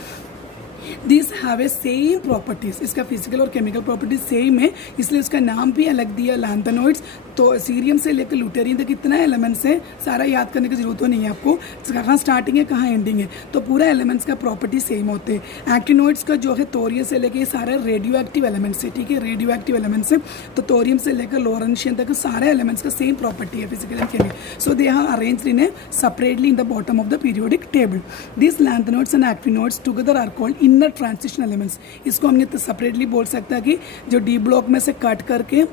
this have a same properties, इसका फिजिकल और केमिकल प्रॉपर्टीज सेम है, इसलिए उसका नाम भी अलग दिया लैंथेनोइड्स। तो सीरियम से लेकर ल्यूटेरियम तक कितना एलिमेंट्स है सारा याद करने की जरूरत नहीं है आपको, कहाँ स्टार्टिंग है कहाँ एंडिंग है, तो पूरा एलिमेंट्स का प्रॉपर्टी सेम होते हैं। एक्टिनोइड्स का जो है थोरियम से लेकर सारे रेडियो एक्टिव एलिमेंट्स है, ठीक है, रेडियो एक्टिव एलिमेंट्स है। तो थोरियम से लेकर लॉरेंशियम तक सारे एलिमेंट्स का सेम प्रॉपर्टी है physical and chemical. So they are arranged in a separately in the bottom of the periodic table. This lanthanoids and actinoids together are called inner transition elements. इसको हमने separately बोल सकता है कि जो D block में से कट करके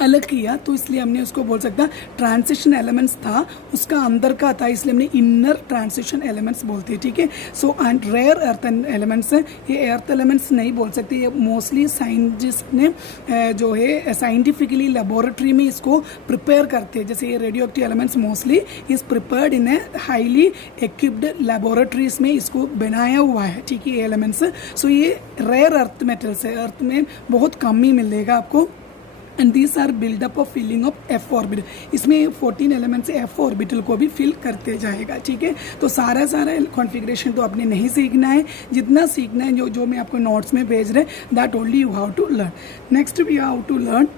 अलग किया, तो इसलिए हमने उसको बोल सकता ट्रांजिशन एलिमेंट्स था, उसका अंदर का था, इसलिए हमने इनर ट्रांजिशन एलिमेंट्स बोलते हैं, ठीक है। So and rare earth elements हैं, ये अर्थ एलिमेंट्स नहीं बोल सकते, ये मोस्टली साइंटिस्ट ने जो है साइंटिफिकली लेबोरेटरी में इसको प्रिपेयर करते हैं। जैसे ये radio active elements mostly is prepared in a highly equipped laboratories में इसको बनाया हुआ है, ठीक है, ये एलिमेंट्स। सो ये रेयर अर्थ मेटल्स है, अर्थ में बहुत कम ही मिलेगा आपको। And these are buildup of filling of f orbital, इसमें 14 एलिमेंट्स एफ ऑर्बिटल को भी फिल करते जाएगा, ठीक है। तो सारा कॉन्फ़िगरेशन तो आपने नहीं सीखना है, जितना सीखना है जो मैं आपको नोट्स में भेज रहे हैं, that only you have to learn. Next we have to learn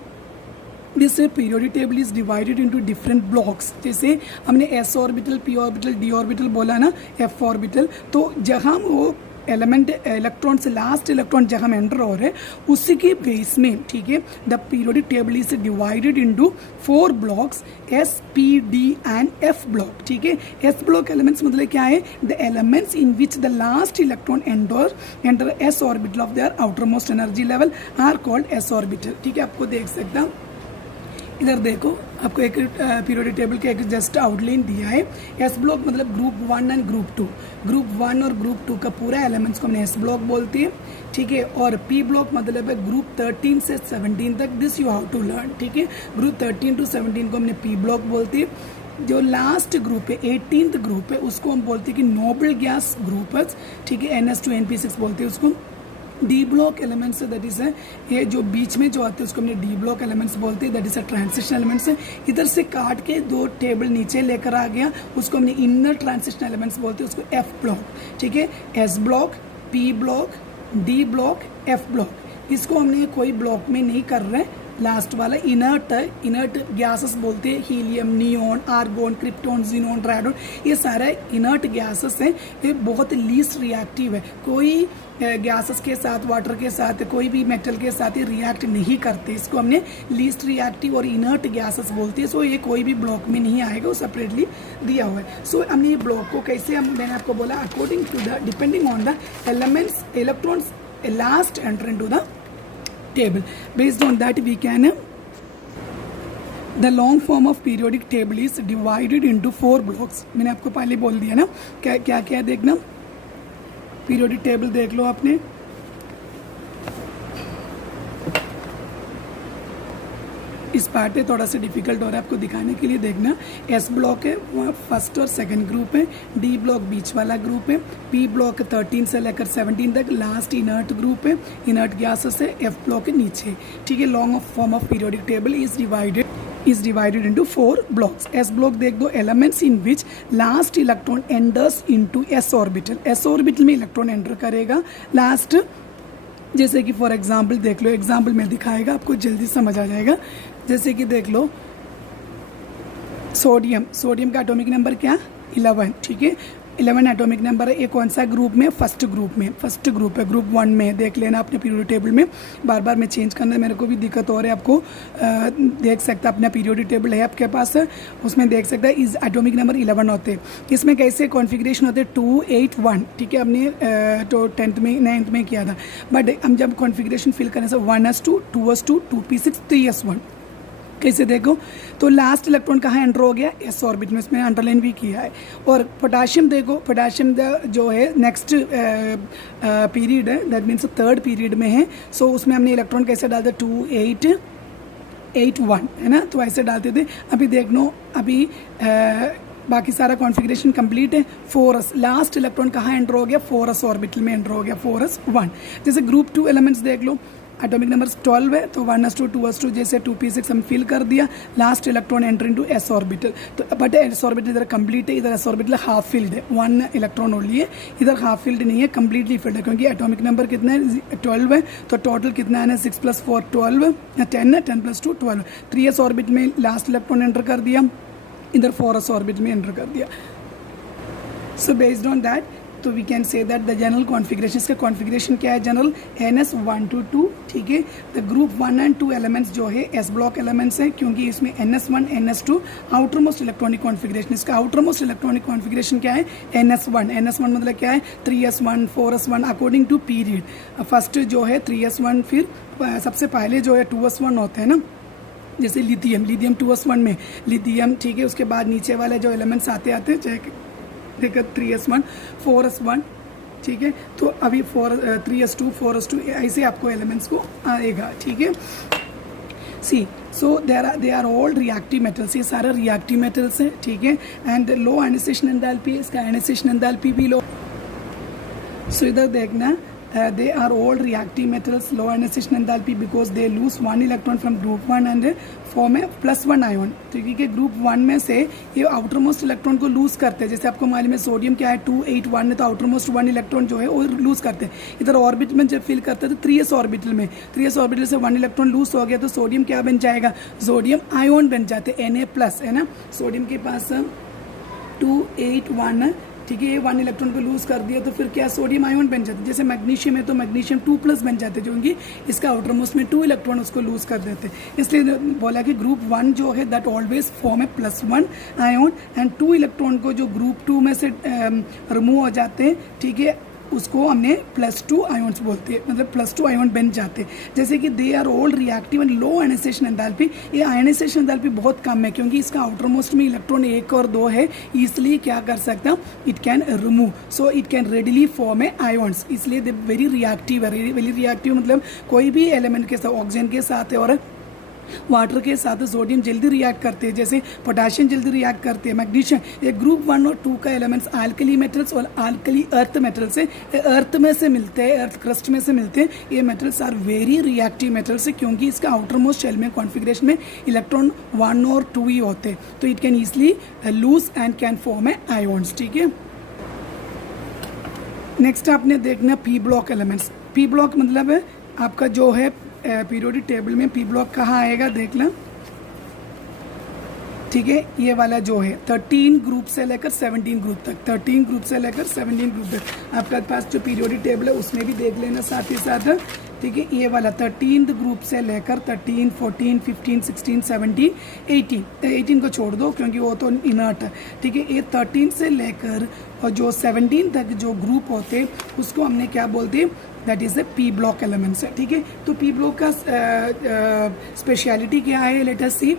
this periodic table is divided into different blocks. जैसे हमने s orbital, p orbital, d orbital बोला ना, एफ ऑर्बिटल, तो जहाँ वो एलिमेंट इलेक्ट्रॉन से लास्ट इलेक्ट्रॉन जहाँ हम एंटर हो रहे हैं उसी के बेस में, ठीक है, the periodic table is divided into 4 blocks, s, p, d and f block, ठीक है। एस ब्लॉक एलिमेंट्स मतलब क्या है, the elements in which the last electron enter s orbital of their outer most energy level are called s orbital, ठीक है। आपको देख सकता हूँ, इधर देखो, आपको एक पीरियोडिक टेबल का एक जस्ट आउटलाइन दिया है। एस ब्लॉक मतलब ग्रुप 1 एंड ग्रुप 2, ग्रुप 1 और ग्रुप 2 का पूरा एलिमेंट्स को हमने एस ब्लॉक बोलती है, ठीक है। और पी ब्लॉक मतलब है ग्रुप 13 से 17 तक, this you have to learn, ठीक है। ग्रुप 13 टू 17 को हमने पी ब्लॉक बोलती है। जो लास्ट ग्रुप है 18th ग्रुप है उसको हम बोलते हैं कि नोबल गैस ग्रुप है, ठीक है, NS2 NP6 बोलते हैं उसको। डी ब्लॉक एलिमेंट्स है, दैट इज है ये जो बीच में जो आते हैं उसको हमने डी ब्लॉक एलिमेंट्स बोलते हैं, that is a transition elements है। इधर से काट के 2 टेबल नीचे लेकर आ गया, उसको हमने इनर ट्रांजिशन एलिमेंट्स बोलते हैं, उसको एफ ब्लॉक, ठीक है। S block, P block, D block, F block, इसको हमने कोई ब्लॉक में नहीं कर रहे हैं। लास्ट वाला इनर्ट है, इनर्ट गैसेस बोलते हैं, helium, neon, argon, krypton, xenon, radon, ये सारे इनर्ट गैसेस हैं, ये बहुत लीस्ट रिएक्टिव है। कोई गैसेस के साथ, वाटर के साथ, कोई भी मेटल के साथ ये रिएक्ट नहीं करते, इसको हमने लीस्ट रिएक्टिव और इनर्ट गैसेस बोलते हैं। सो ये कोई भी ब्लॉक में नहीं आएगा, वो सेपरेटली दिया हुआ है। सो हमने ये ब्लॉक को कैसे, मैंने आपको बोला according to the depending on the elements electrons last enter into the table. Based on that we can the long form of periodic table is divided into 4 blocks. मैंने आपको पहले बोल दिया ना, क्या क्या क्या देखना, पीरियोडिक टेबल देख लो आपने, इस पार्ट में थोड़ा सा डिफिकल्ट हो रहा है आपको दिखाने के लिए, देखना। एस ब्लॉक है, वहाँ फर्स्ट और सेकंड ग्रुप है। डी ब्लॉक बीच वाला ग्रुप है। पी ब्लॉक 13 से लेकर 17 तक लास्ट इनर्ट ग्रुप है, इनर्ट गैसेस है। एफ ब्लॉक है नीचे, ठीक है। Long form of periodic table is divided into 4 blocks. S block देख दो, elements in which last electron enters into s orbital. s orbital में इलेक्ट्रॉन एंटर करेगा लास्ट, जैसे कि फॉर एग्जाम्पल देख लो, एग्जाम्पल में दिखाएगा आपको जल्दी समझ आ जाएगा। जैसे कि देख लो सोडियम, सोडियम का एटॉमिक नंबर क्या, 11, ठीक है। 11 एटॉमिक नंबर है। ये कौन सा ग्रुप में, फर्स्ट ग्रुप में, फर्स्ट ग्रुप है, ग्रुप 1 में। देख लेना अपने पीरियोडिक टेबल में, बार बार मैं चेंज करना, मेरे को भी दिक्कत हो रही है, आपको देख सकता अपना पीरियोडिक टेबल है आपके पास, उसमें देख सकता है इस एटॉमिक नंबर 11 होते हैं। इसमें कैसे कॉन्फ़िगरेशन होते हैं, 2, 8, 1, ठीक है। हमने तो 10th में 9th में किया था, बट हम जब कॉन्फ़िगरेशन फिल करने से 1s2, 2s2, 2p6, 3s1, कैसे देखो तो लास्ट इलेक्ट्रॉन कहाँ एंटर हो गया, एस ऑर्बिट में, इसमें अंडरलाइन भी किया है। और पोटाशियम देखो, पोटाशियम जो है नेक्स्ट पीरियड है, दैट मीन्स 3rd पीरियड में है। सो उसमें हमने इलेक्ट्रॉन कैसे डालते, 2, 8, 8, 1, है ना, तो ऐसे डालते थे। अभी देख लो, अभी बाकी सारा कॉन्फ़िगरेशन कंप्लीट है। 4s लास्ट इलेक्ट्रॉन कहाँ एंटर हो गया, 4s ऑर्बिटल में एंटर हो गया, 4s1। जैसे ग्रुप 2 एलिमेंट्स देख लो, एटॉमिक नंबर 12 है, तो 1s2, 2s2, जैसे 2p6 हम फिल कर दिया, last electron enter into S orbital. तो बट एस ऑर्बिटल इधर कंप्लीट है, इधर एस ऑर्बिटल हाफ फिल्ड है, 1 इलेक्ट्रॉन ओनली है, इधर हाफ फिल्ड नहीं है, कंप्लीटली फिल्ड है, क्योंकि एटॉमिक नंबर कितना है, 12 है। तो टोटल कितना है, 6 + 4 12, 10 है, 10 + 2 12। 3s ऑर्बिट में लास्ट इलेक्ट्रॉन एंटर कर दिया, इधर 4s ऑर्बिट में एंटर कर दिया। सो बेस्ड ऑन दैट, तो we can say that the general configuration, इसका कॉन्फ़िगरेशन क्या है, जनरल NS1 to 2, ठीक है। द ग्रुप 1 and 2 एलिमेंट्स जो है एस ब्लॉक एलिमेंट्स हैं, क्योंकि इसमें NS1, NS2 outer most electronic configuration, इसका आउटर मोस्ट इलेक्ट्रॉनिक कॉन्फ़िगरेशन क्या है, NS1। NS1 मतलब क्या है, 3s1, 4s1 according to period. First जो है 3s1, फिर सबसे पहले जो है 2s1 होते हैं ना, जैसे लिथियम 2s1 में लिथियम, ठीक है। उसके बाद नीचे वाले जो एलिमेंट्स आते हैं देखो 3s1 4s1, ठीक है। तो अभी 3s2 4s2 ऐसे आपको एलिमेंट्स को आएगा, ठीक है। See so they are all reactive metals, ये सारे रिएक्टिव मेटल्स हैं, ठीक है। एंड लो आयनाइजेशन एंथैल्पी, इसका आयनाइजेशन एंथैल्पी भी लो। सो इधर देखना, they are all reactive metals, low ionization enthalpy because they lose one electron from group 1 and form a +1 ion। ठीक है, ग्रुप 1 में से ये आउटर मोस्ट इलेक्ट्रॉन को लूज करते हैं। जैसे आपको मालूम है सोडियम क्या है 281 है, तो आउटर मोस्ट 1 इलेक्ट्रॉन जो है वो लूज करते हैं। इधर ऑर्बिट में जब फिल करते हैं तो 3s ऑर्बिटल में 3s ऑर्बिटल से 1 इलेक्ट्रॉन लूज हो गया तो सोडियम क्या बन जाएगा, सोडियम आयोन बन जाते हैं, Na+ है ना। सोडियम के पास 281, ठीक है, ये 1 इलेक्ट्रॉन को लूज कर दिया तो फिर क्या सोडियम आयोन बन जाते हैं। जैसे मैग्नीशियम है तो मैग्नीशियम 2+ बन जाते हैं, जो कि इसका आउटर मोस्ट में 2 इलेक्ट्रॉन उसको लूज कर देते हैं। इसलिए बोला कि ग्रुप 1 जो है that always form A +1 ion and 2 electron को जो ग्रुप 2 में से रिमूव हो जाते हैं, ठीक है, उसको हमने +2 आयोन्स बोलते हैं, मतलब +2 आयोन बन जाते हैं। जैसे कि they are all reactive and low ionization enthalpy, ये आयनाइजेशन एंथैल्पी बहुत कम है क्योंकि इसका आउटर मोस्ट में इलेक्ट्रॉन 1 और 2 है, इसलिए क्या कर सकता है, it can remove, so it can readily form a ions, इसलिए दे वेरी रिएक्टिव है। वेरी रिएक्टिव मतलब कोई भी एलिमेंट के साथ, ऑक्सीजन के साथ है और वाटर के साथ सोडियम जल्दी रिएक्ट करते हैं, जैसे पोटाशियम जल्दी रिएक्ट करते हैं, मैग्नीशियम। ये ग्रुप 1 और 2 का एलिमेंट्स अल्कली मेटल्स और अल्कली अर्थ मेटल्स है, अर्थ में से मिलते हैं, अर्थ क्रस्ट में से मिलते हैं। ये metals are very reactive metals है क्योंकि इसका आउटर मोस्ट शेल में कॉन्फिगरेशन में इलेक्ट्रॉन 1 और 2 ही होते हैं, तो it can easily lose and can form a ions, ठीक है। नेक्स्ट आपने देखना p block elements. P block मतलब है आपका जो है पीरियोडिक टेबल में पी ब्लॉक कहाँ आएगा देख लो, ठीक है। ये वाला जो है 13 ग्रुप से लेकर 17 ग्रुप तक, 13 ग्रुप से लेकर 17 ग्रुप तक आपके पास जो पीरियोडिक टेबल है उसमें भी देख लेना साथ ही साथ, ठीक है। ये वाला 13th ग्रुप से लेकर 13, 14, 15, 16, 17, 18 को छोड़ दो क्योंकि वो तो इनर्ट है, ठीक है। ये 13 से लेकर और जो 17 तक जो ग्रुप होते हैं उसको हमने क्या बोलते हैं, that is the P block elements है, ठीक है। तो पी ब्लॉक का स्पेशलिटी क्या है, let us see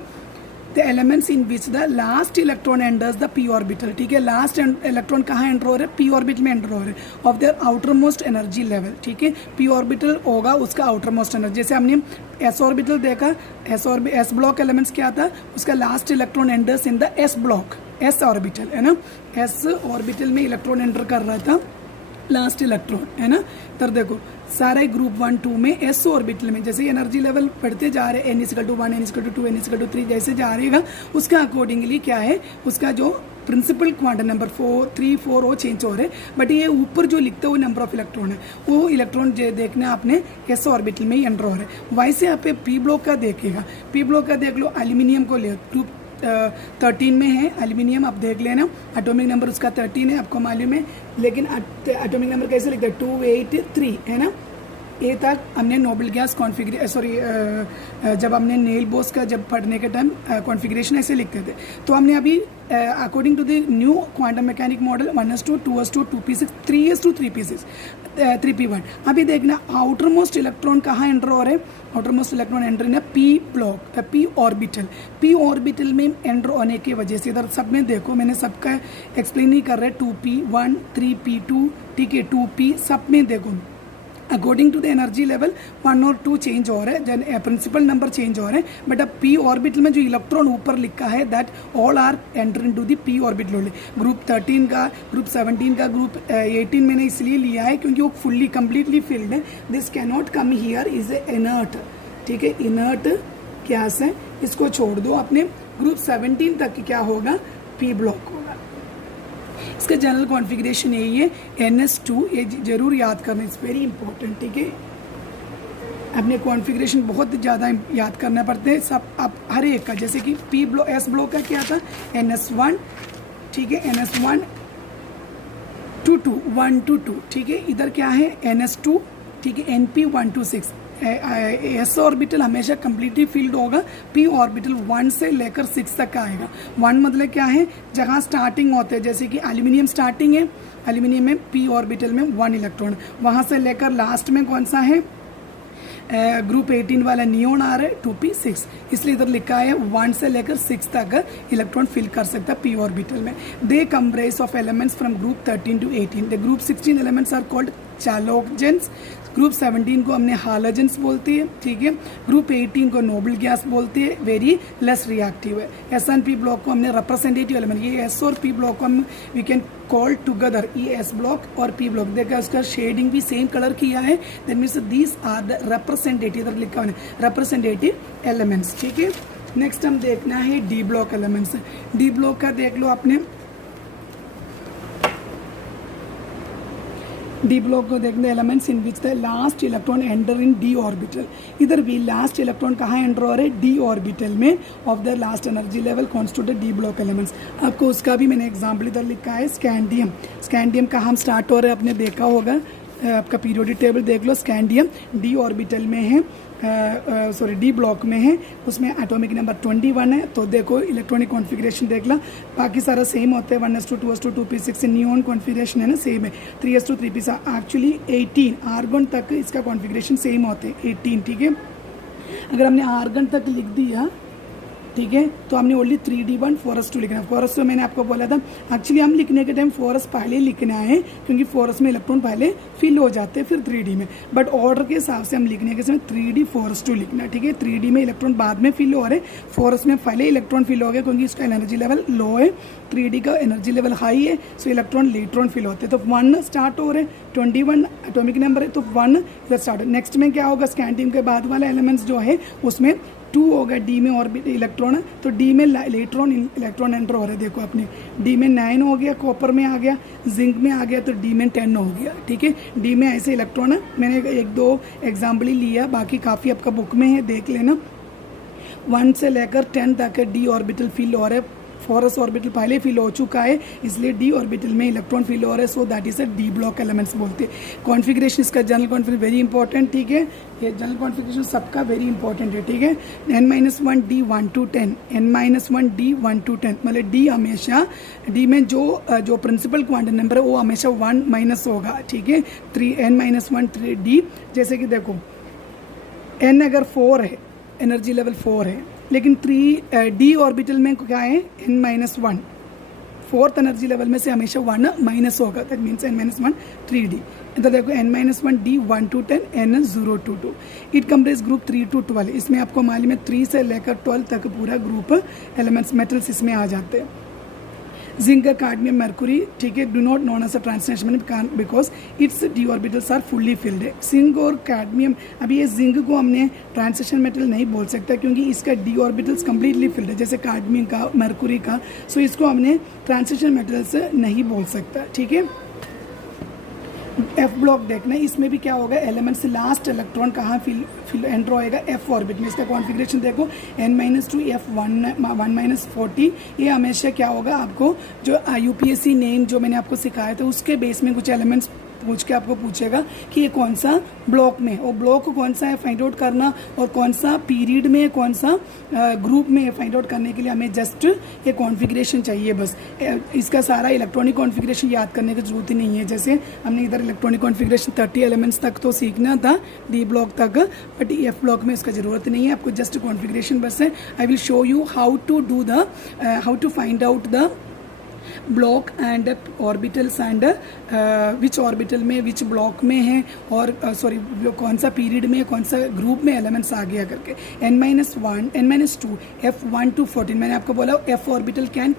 the elements in which the last electron enters the p orbital, ठीक है। लास्ट इलेक्ट्रॉन कहाँ एंटर हो रहे हैं, पी ऑर्बिटल में एंटर हो रहे हैं of their outer most energy level, ठीक है। पी ऑर्बिटल होगा उसका आउटर मोस्ट एनर्जी, जैसे हमने एस ऑर्बिटल देखा, एस ब्लॉक एलिमेंट्स क्या था, उसका last electron enters in the S block, S orbital है ना, एस ऑर्बिटल में इलेक्ट्रॉन एंटर कर रहा था लास्ट इलेक्ट्रॉन, है ना। तर देखो सारे ग्रुप 1 2 में एस ऑर्बिटल में जैसे एनर्जी लेवल बढ़ते जा रहे हैं, n=1 n=2 n=3 जैसे जा रहेगा उसका अकॉर्डिंगली क्या है, उसका जो प्रिंसिपल क्वांटम नंबर 4 3 4 वो चेंज हो रहे हैं। बट ये ऊपर जो लिखते हुए नंबर ऑफ इलेक्ट्रॉन है वो इलेक्ट्रॉन देखना आपने एस ऑर्बिटल में ही एंटर हो रहे हैं। वैसे आप पी ब्लॉक का देखिएगा, पी ब्लॉक का देख लो, एल्यूमिनियम को ले, ग्रुप 13 में है एल्यूमिनियम, आप देख लेना, एटॉमिक नंबर उसका 13 है आपको मालूम है, लेकिन एटॉमिक नंबर कैसे लिखते हैं 283 है ना। ए तक हमने नोबल गैस कॉन्फ़िगरेशन जब हमने नेल बोस का जब पढ़ने के टाइम कॉन्फ़िगरेशन ऐसे लिखते थे, तो हमने अभी according to the new quantum mechanic model 1s2 2s2 2p6 3s2 3p6 3p1। अभी देखना आउटर मोस्ट इलेक्ट्रॉन कहाँ एंटर हो रहे हैं, outer most electron enter in p block, p orbital. P orbital में एंटर होने की वजह से इधर सब में देखो मैंने सबका एक्सप्लेन नहीं कर रहे, 2p1 3p2, ठीक है, 2p सब में देखो according to the energy level 1 और 2 चेंज हो रहे हैं, प्रिंसिपल नंबर चेंज हो रहे हैं। बट अब पी ऑर्बिटल में जो इलेक्ट्रॉन ऊपर लिखा है that all are enter into the p orbital. Group 13 का, ग्रुप 17 का, ग्रुप 18 मैंने इसलिए लिया है क्योंकि वो फुल्ली कम्प्लीटली फिल्ड है। This can not come here, is a inert, ठीक है, इनर्ट गैस है, इसको छोड़ दो। अपने ग्रुप 17 तक क्या होगा, पी ब्लॉक होगा। इसका जनरल कॉन्फ़िगरेशन यही है NS2, ये जरूर याद करना, इट्स वेरी इंपॉर्टेंट, ठीक है। अपने कॉन्फ़िगरेशन बहुत ज़्यादा याद करना पड़ते हैं सब, आप हर एक का, जैसे कि पी ब्लॉक एस ब्लॉक का क्या था NS1, ठीक है, NS1 2 2 1 2 2, ठीक है। इधर क्या है NS2, ठीक है, NP 1 2 6। एस ऑर्बिटल हमेशा कम्प्लीटली फील्ड होगा, पी ऑर्बिटल 1 से लेकर 6 तक का आएगा। 1 मतलब क्या है, जहाँ स्टार्टिंग होते हैं, जैसे कि एल्यूमिनियम स्टार्टिंग है, एल्यूमिनियम में पी ऑर्बिटल में 1 इलेक्ट्रॉन, वहाँ से लेकर लास्ट में कौन सा है ग्रुप 18 वाला नियोन आ रहा है 2p6, इसलिए इधर लिखा है 1 से लेकर 6 तक इलेक्ट्रॉन फिल कर सकता है p ऑर्बिटल में। They comprise of elements from group 13 to 18। The group 16 elements are called chalcogens. Group 17 को हमने हालोजेंस बोलते हैं, ठीक है। ग्रुप 18 को नोबल गैस बोलते हैं, वेरी लेस रिएक्टिव है। एस एंड पी ब्लॉक को हमने रिप्रेजेंटेटिव एलिमेंट, ये एस और पी ब्लॉक को हम वी कैन कॉल टुगेदर, ये एस ब्लॉक और पी ब्लॉक। देखा उसका शेडिंग भी सेम कलर किया है, that means these are the representative, इधर लिखा हुआ है रिप्रेजेंटेटिव एलिमेंट्स, ठीक है। नेक्स्ट हम देखना है D block elements. D block का देख लो आपने, डी ब्लॉक को देखने elements in which the last electron enter in D orbital. इधर भी लास्ट इलेक्ट्रॉन कहाँ एंटर हो रहे हैं, डी ऑर्बिटल में of the last energy level constituted D block elements. आपको उसका भी मैंने एग्जाम्पल इधर लिखा है, स्कैंडियम। स्कैंडियम कहाँ हम स्टार्ट हो रहे हैं आपने देखा होगा, आपका पीरियोडिक टेबल देख लो। स्कैंडियम डी ऑर्बिटल में है, सॉरी डी ब्लॉक में है, उसमें एटॉमिक नंबर 21 है। तो देखो इलेक्ट्रॉनिक कॉन्फ़िगरेशन देख ला, बाकी सारा सेम होते हैं, 1s2 2s2 2p6 neon configuration है ना सेम है, 3s2 3p एक्चुअली 18 आर्गन तक इसका कॉन्फ़िगरेशन सेम होते हैं 18, ठीक है। अगर हमने आर्गन तक लिख दिया, ठीक है, तो हमने ओनली 3d1 4s2 लिखना है। 4s2 मैंने आपको बोला था, एक्चुअली हम लिखने के टाइम 4s पहले लिखना है, क्योंकि 4s में इलेक्ट्रॉन पहले फिल हो जाते हैं फिर 3d में, बट ऑर्डर के हिसाब से हम लिखने के समय 3d 4s2 लिखना है, ठीक है। 3d में इलेक्ट्रॉन बाद में फिल हो रहे, 4s में पहले इलेक्ट्रॉन फिल हो गए, क्योंकि इसका एनर्जी लेवल लो है, 3d का एनर्जी लेवल हाई है, सो इलेक्ट्रॉन लेट्रॉन फिल होते हैं। तो 1 स्टार्ट हो रहे, 21 एटॉमिक नंबर है, तो 1 इधर स्टार्ट। नेक्स्ट में क्या होगा, स्कैंडियम के बाद वाला एलिमेंट्स जो है उसमें 2 होगा, डी में ऑर्बिट इलेक्ट्रॉन है, तो डी में इलेक्ट्रॉन एंटर हो रहा है। देखो अपने डी में 9 हो गया, कॉपर में आ गया, जिंक में आ गया, तो डी में 10 हो गया, ठीक है। डी में ऐसे इलेक्ट्रॉन है, मैंने 1-2 एग्जाम्पल ही लिया, बाकी काफ़ी आपका बुक में है, देख लेना। 1 से लेकर 10 तक डी ऑर्बिटल फिल हो रहा है, 4s ऑर्बिटल पहले फिल हो चुका है, इसलिए डी ऑर्बिटल में इलेक्ट्रॉन फिल हो रहा है, सो that is a D block elements बोलते हैं। कॉन्फ़िगरेशन इसका जनरल कॉन्फ़िगरेशन वेरी इंपॉर्टेंट, ठीक है, ये जनरल कॉन्फ़िगरेशन सबका वेरी इंपॉर्टेंट है, ठीक है। n-1 d 1 to 10, n-1 d 1 to 10, मतलब डी हमेशा, डी में जो प्रिंसिपल क्वांटम नंबर है वो हमेशा 1 माइनस होगा, ठीक है। n-1 3d, जैसे कि देखो n अगर 4 है, एनर्जी लेवल 4 है, लेकिन 3 डी ऑर्बिटल में क्या है, n-1, फोर्थ एनर्जी लेवल में से हमेशा 1 माइनस होगा, दैट मीन्स n-1 3d। इधर देखो n-1 d 1 to 10, n0 to 2। It comprise group 3 to 12। इसमें आपको मालूम है 3 से लेकर 12 तक पूरा ग्रुप एलिमेंट्स मेटल्स इसमें आ जाते हैं। जिंक, कैडमियम, मर्क्यूरी, ठीक है, do not known as a translation because it's d orbitals are fully filled है। जिंक और कैडमियम, अभी ये जिंक को हमने ट्रांसलेशन मेटल नहीं बोल सकता, क्योंकि इसका डी ऑर्बिटल्स कंप्लीटली फिल्ड है, जैसे कैडमियम का, मर्क्यूरी का, सो इसको हमने ट्रांसलेशन मेटल्स नहीं बोल सकता, ठीक है। एफ ब्लॉक देखना, इसमें भी क्या होगा, एलिमेंट से लास्ट इलेक्ट्रॉन कहाँ फिल एंटर होएगा, एफ ऑर्बिट में। इसका कॉन्फ़िगरेशन देखो, n-2 f1 40। ये हमेशा क्या होगा, आपको जो UPSC नेम जो मैंने आपको सिखाया था उसके बेस में कुछ एलिमेंट्स पूछ के आपको पूछेगा कि ये कौन सा ब्लॉक में, और ब्लॉक कौन सा है फाइंड आउट करना, और कौन सा पीरियड में, कौन सा ग्रुप में फाइंड आउट करने के लिए हमें जस्ट ये कॉन्फ़िगरेशन चाहिए बस। इसका सारा इलेक्ट्रॉनिक कॉन्फ़िगरेशन याद करने की जरूरत ही नहीं है। जैसे हमने इधर इलेक्ट्रॉनिक कॉन्फ़िगरेशन 30 एलिमेंट्स तक तो सीखना था डी ब्लॉक तक, बट एफ ब्लॉक में इसका ज़रूरत नहीं है, आपको जस्ट कॉन्फ़िगरेशन बस है। I will show you how to find out the block and orbitals and which orbital में विच ब्लॉक में है, और सॉरी कौन सा पीरियड में, कौन सा ग्रुप में एलिमेंट्स आ गया करके। n-1 n-2 f1 to 14, मैंने आपको बोला f orbital can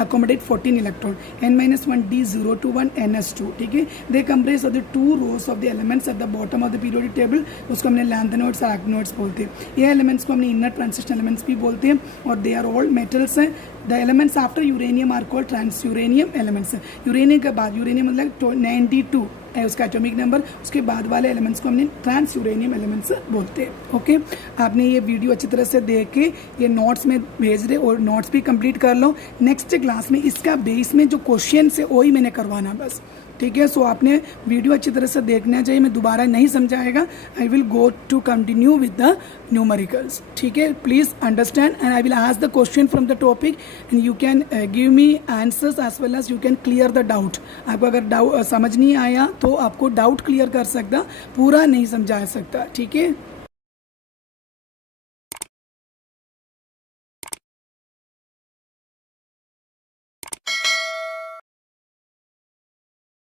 accommodate 14 electron, n-1 d 0 to 1 ns2, ठीक है। They comprise of the 2 rows of the elements at the bottom of the periodic table, उसको हमने लैंथेनॉइड्स और एक्टिनॉइड्स बोलते हैं। ये एलिमेंट्स को हमने इनर ट्रांजिशन एलिमेंट्स भी बोलते हैं, और दे आर ऑल मेटल्स हैं। The elements after uranium are called trans uranium elements. Uranium के बाद, यूरेनियम मतलब 92 है उसका एटॉमिक नंबर, उसके बाद वाले एलिमेंट्स को हमने ट्रांस यूरेनियम एलिमेंट्स बोलते हैं, ओके। आपने ये वीडियो अच्छी तरह से देख के ये नोट्स में भेज रहे, और नोट्स भी कंप्लीट कर लो। नेक्स्ट क्लास में इसका बेस में जो क्वेश्चन है वही मैंने करवाना बस, ठीक है। सो आपने वीडियो अच्छी तरह से देखना चाहिए, मैं दोबारा नहीं समझाएगा, I will go to continue with the numericals, ठीक है। Please understand and I will ask the question from the topic and you can give me answers as well as you can clear the doubt. आपको अगर doubt समझ नहीं आया तो आपको doubt clear कर सकता, पूरा नहीं समझा सकता, ठीक है।